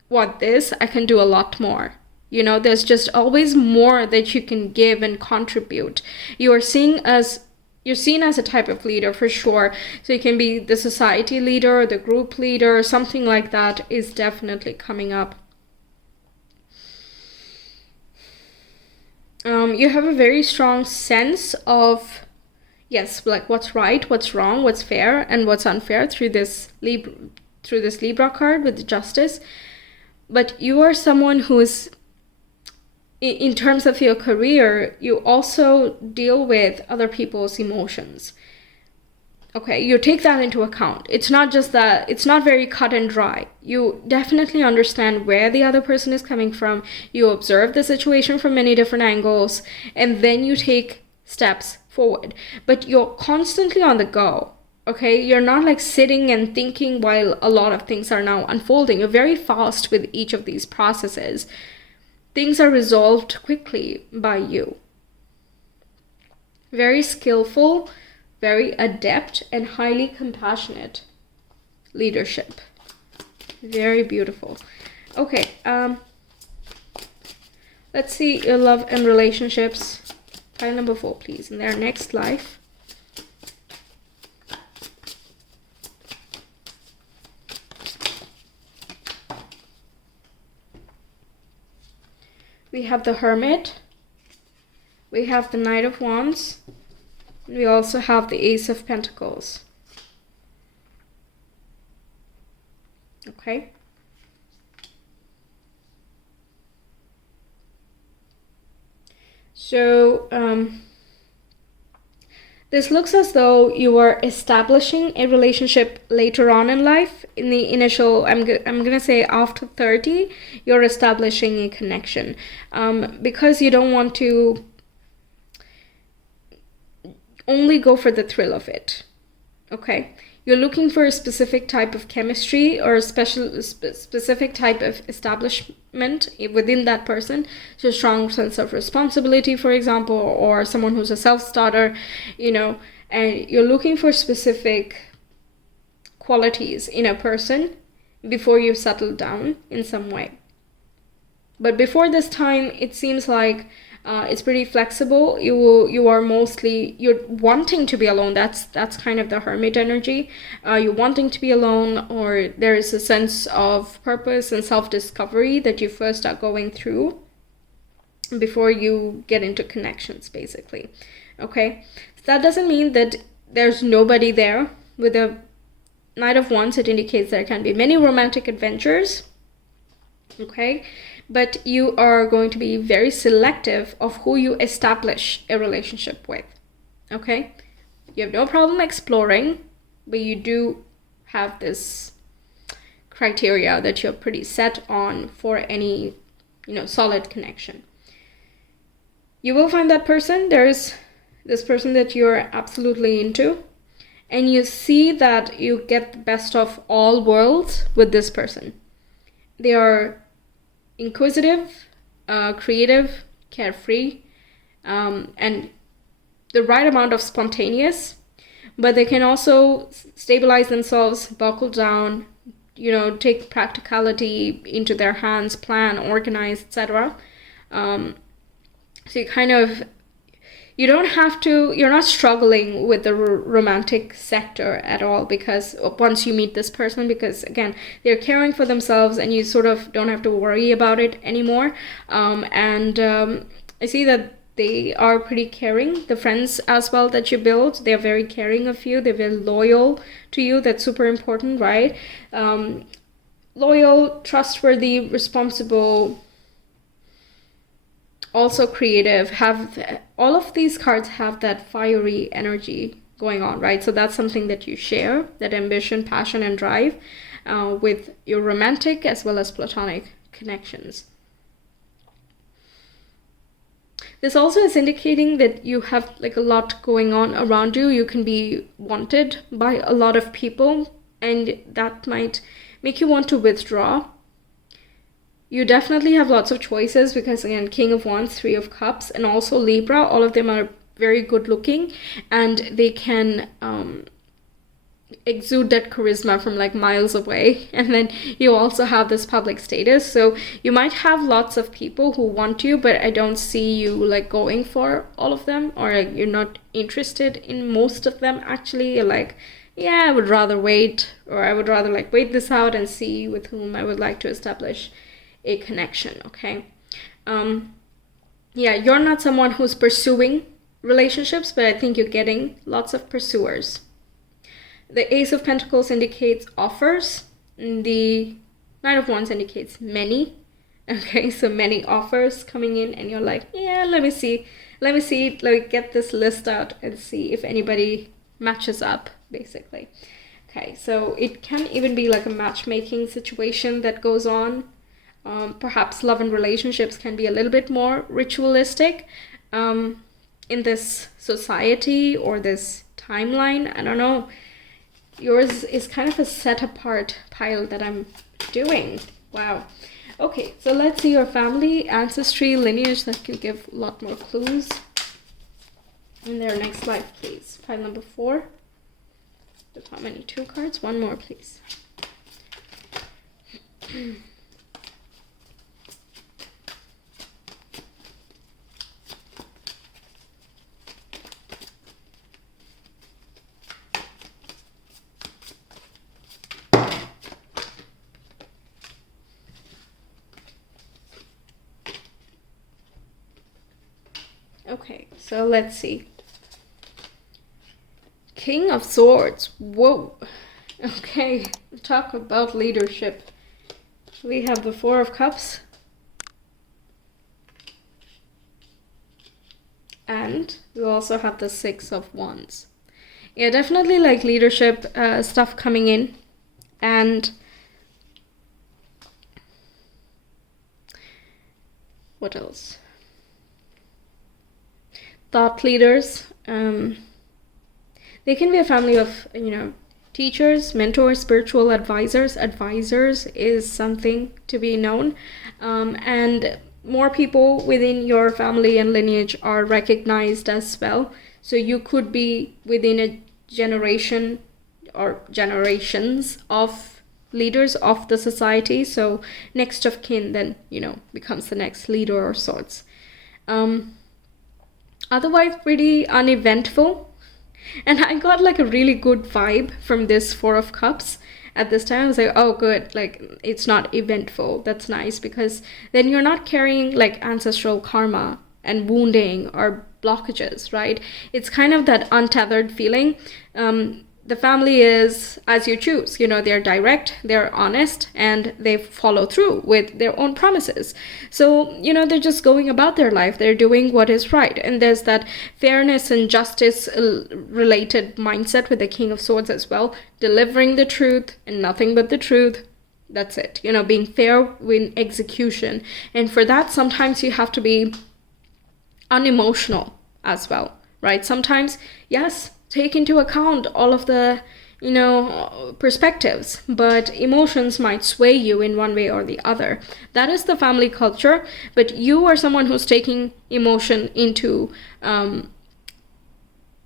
I can do a lot more. You know, there's just always more that you can give and contribute. You're seen as a type of leader for sure. So you can be the society leader, the group leader, something like that is definitely coming up. You have a very strong sense of, yes, like what's right, what's wrong, what's fair, and what's unfair through this Libra card with the Justice. But you are someone who is in terms of your career, you also deal with other people's emotions. Okay, you take that into account. It's not just that, it's not very cut and dry. You definitely understand where the other person is coming from. You observe the situation from many different angles, and then you take steps forward. But you're constantly on the go. Okay, you're not like sitting and thinking while a lot of things are now unfolding. You're very fast with each of these processes. Things are resolved quickly by you. Very skillful, very adept, and highly compassionate leadership. Very beautiful. Okay, let's see your love and relationships. Pile number 4, please. In their next life. We have the Hermit. We have the Knight of Wands. We also have the Ace of Pentacles. Okay. So this looks as though you are establishing a relationship later on in life. In the initial, I'm gonna say after 30, you're establishing a connection, because you don't want to only go for the thrill of it. Okay, you're looking for a specific type of chemistry or a specific type of establishment within that person. So a strong sense of responsibility, for example, or someone who's a self-starter, you know, and you're looking for specific qualities in a person before you settle down in some way. But before this time, it seems like it's pretty flexible. You are mostly, you're wanting to be alone. That's kind of the Hermit energy. You're wanting to be alone, or there is a sense of purpose and self-discovery that you first are going through before you get into connections, basically. Okay, that doesn't mean that there's nobody there. With the Knight of Wands, it indicates there can be many romantic adventures. Okay, but you are going to be very selective of who you establish a relationship with. Okay, you have no problem exploring, but you do have this criteria that you're pretty set on for any, you know, solid connection. You will find that person. There's this person that you're absolutely into, and you see that you get the best of all worlds with this person. They are inquisitive, creative, carefree, and the right amount of spontaneous, but they can also stabilize themselves, buckle down, you know, take practicality into their hands, plan, organize, etc. So you kind of, you don't have to, you're not struggling with the romantic sector at all, because once you meet this person, because again, they're caring for themselves and you sort of don't have to worry about it anymore. I see that they are pretty caring. The friends as well that you build, they're very caring of you. They're very loyal to you. That's super important, right? Loyal, trustworthy, responsible, also creative. All of these cards have that fiery energy going on, right? So that's something that you share, that ambition, passion, and drive with your romantic as well as platonic connections. This also is indicating that you have like a lot going on around you. You can be wanted by a lot of people, and that might make you want to withdraw. You definitely have lots of choices because, again, King of Wands, Three of Cups, and also Libra, all of them are very good looking, and they can exude that charisma from like miles away. And then you also have this public status, so you might have lots of people who want you, but I don't see you like going for all of them, or like, you're not interested in most of them actually. You're like, yeah, I would rather wait, or I would rather like wait this out and see with whom I would like to establish a connection. Okay, yeah, you're not someone who's pursuing relationships, but I think you're getting lots of pursuers. The Ace of Pentacles indicates offers, and the Knight of Wands indicates many Okay, so many offers coming in and you're like, yeah, let me see, let me get this list out and see if anybody matches up, basically. Okay, so it can even be like a matchmaking situation that goes on. Perhaps love and relationships can be a little bit more ritualistic in this society or this timeline. I don't know. Yours is kind of a set apart pile that I'm doing. Wow. Okay, so let's see your family, ancestry, lineage. That can give a lot more clues. In their next life, please. Pile number 4. How many? 2 cards? 1 more, please. Okay, so let's see. King of Swords. Whoa. Okay, talk about leadership. We have the 4 of Cups. And we also have the 6 of Wands. Yeah, definitely like leadership stuff coming in. And what else? Thought leaders. They can be a family of, teachers, mentors, spiritual advisors. Advisors is something to be known. And more people within your family and lineage are recognized as well. So you could be within a generation or generations of leaders of the society. So next of kin then, becomes the next leader or sorts. Otherwise pretty uneventful. And I got like a really good vibe from this 4 of Cups. At this time I was like, oh good, like it's not eventful. That's nice, because then you're not carrying like ancestral karma and wounding or blockages, right? It's kind of that untethered feeling. The family is as you choose, they're direct, they're honest, and they follow through with their own promises. So, they're just going about their life. They're doing what is right. And there's that fairness and justice related mindset with the King of Swords as well. Delivering the truth and nothing but the truth. That's it. Being fair in execution. And for that, sometimes you have to be unemotional as well, right? Sometimes, yes, take into account all of the, perspectives, but emotions might sway you in one way or the other. That is the family culture, but you are someone who's taking emotion into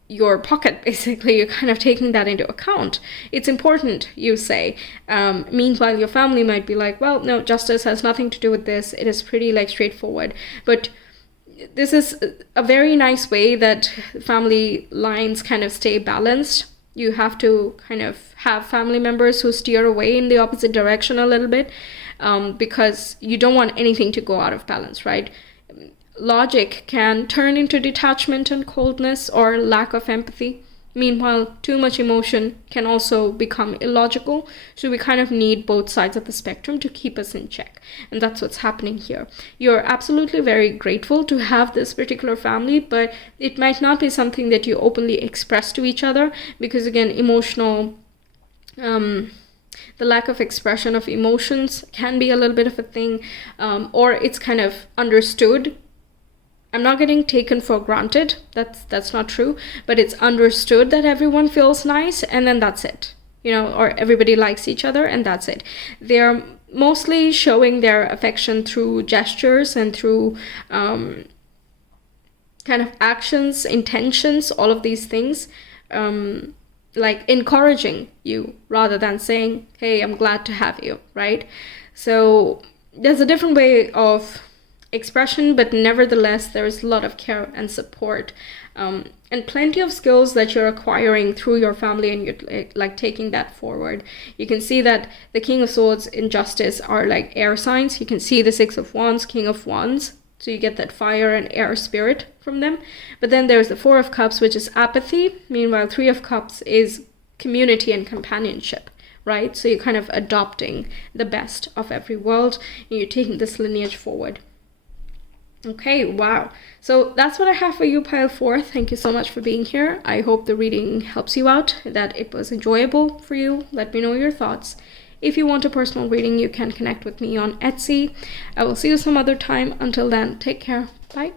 your pocket, basically. You're kind of taking that into account. It's important, you say. Meanwhile, your family might be like, well, no, justice has nothing to do with this. It is pretty straightforward. But this is a very nice way that family lines kind of stay balanced. You have to kind of have family members who steer away in the opposite direction a little bit, because you don't want anything to go out of balance, right? Logic can turn into detachment and coldness or lack of empathy. Meanwhile, too much emotion can also become illogical. So we kind of need both sides of the spectrum to keep us in check. And that's what's happening here. You're absolutely very grateful to have this particular family, but it might not be something that you openly express to each other, because again, emotional, the lack of expression of emotions can be a little bit of a thing, or it's kind of understood. I'm not getting taken for granted. That's not true, but it's understood that everyone feels nice, and then that's it. Or everybody likes each other, and that's it. They're mostly showing their affection through gestures and through kind of actions, intentions, all of these things, like encouraging you rather than saying, hey, I'm glad to have you, right? So there's a different way of expression, but nevertheless there's a lot of care and support, and plenty of skills that you're acquiring through your family, and you're like taking that forward. You can see that the King of Swords in Justice are like air signs. You can see the 6 of Wands, King of Wands, so you get that fire and air spirit from them. But then there's the 4 of Cups, which is apathy. Meanwhile, 3 of Cups is community and companionship, right? So you're kind of adopting the best of every world, and you're taking this lineage forward. Okay, wow. So that's what I have for you, pile 4. Thank you so much for being here. I hope the reading helps you out, that it was enjoyable for you. Let me know your thoughts. If you want a personal reading, you can connect with me on Etsy. I will see you some other time. Until then, take care. Bye.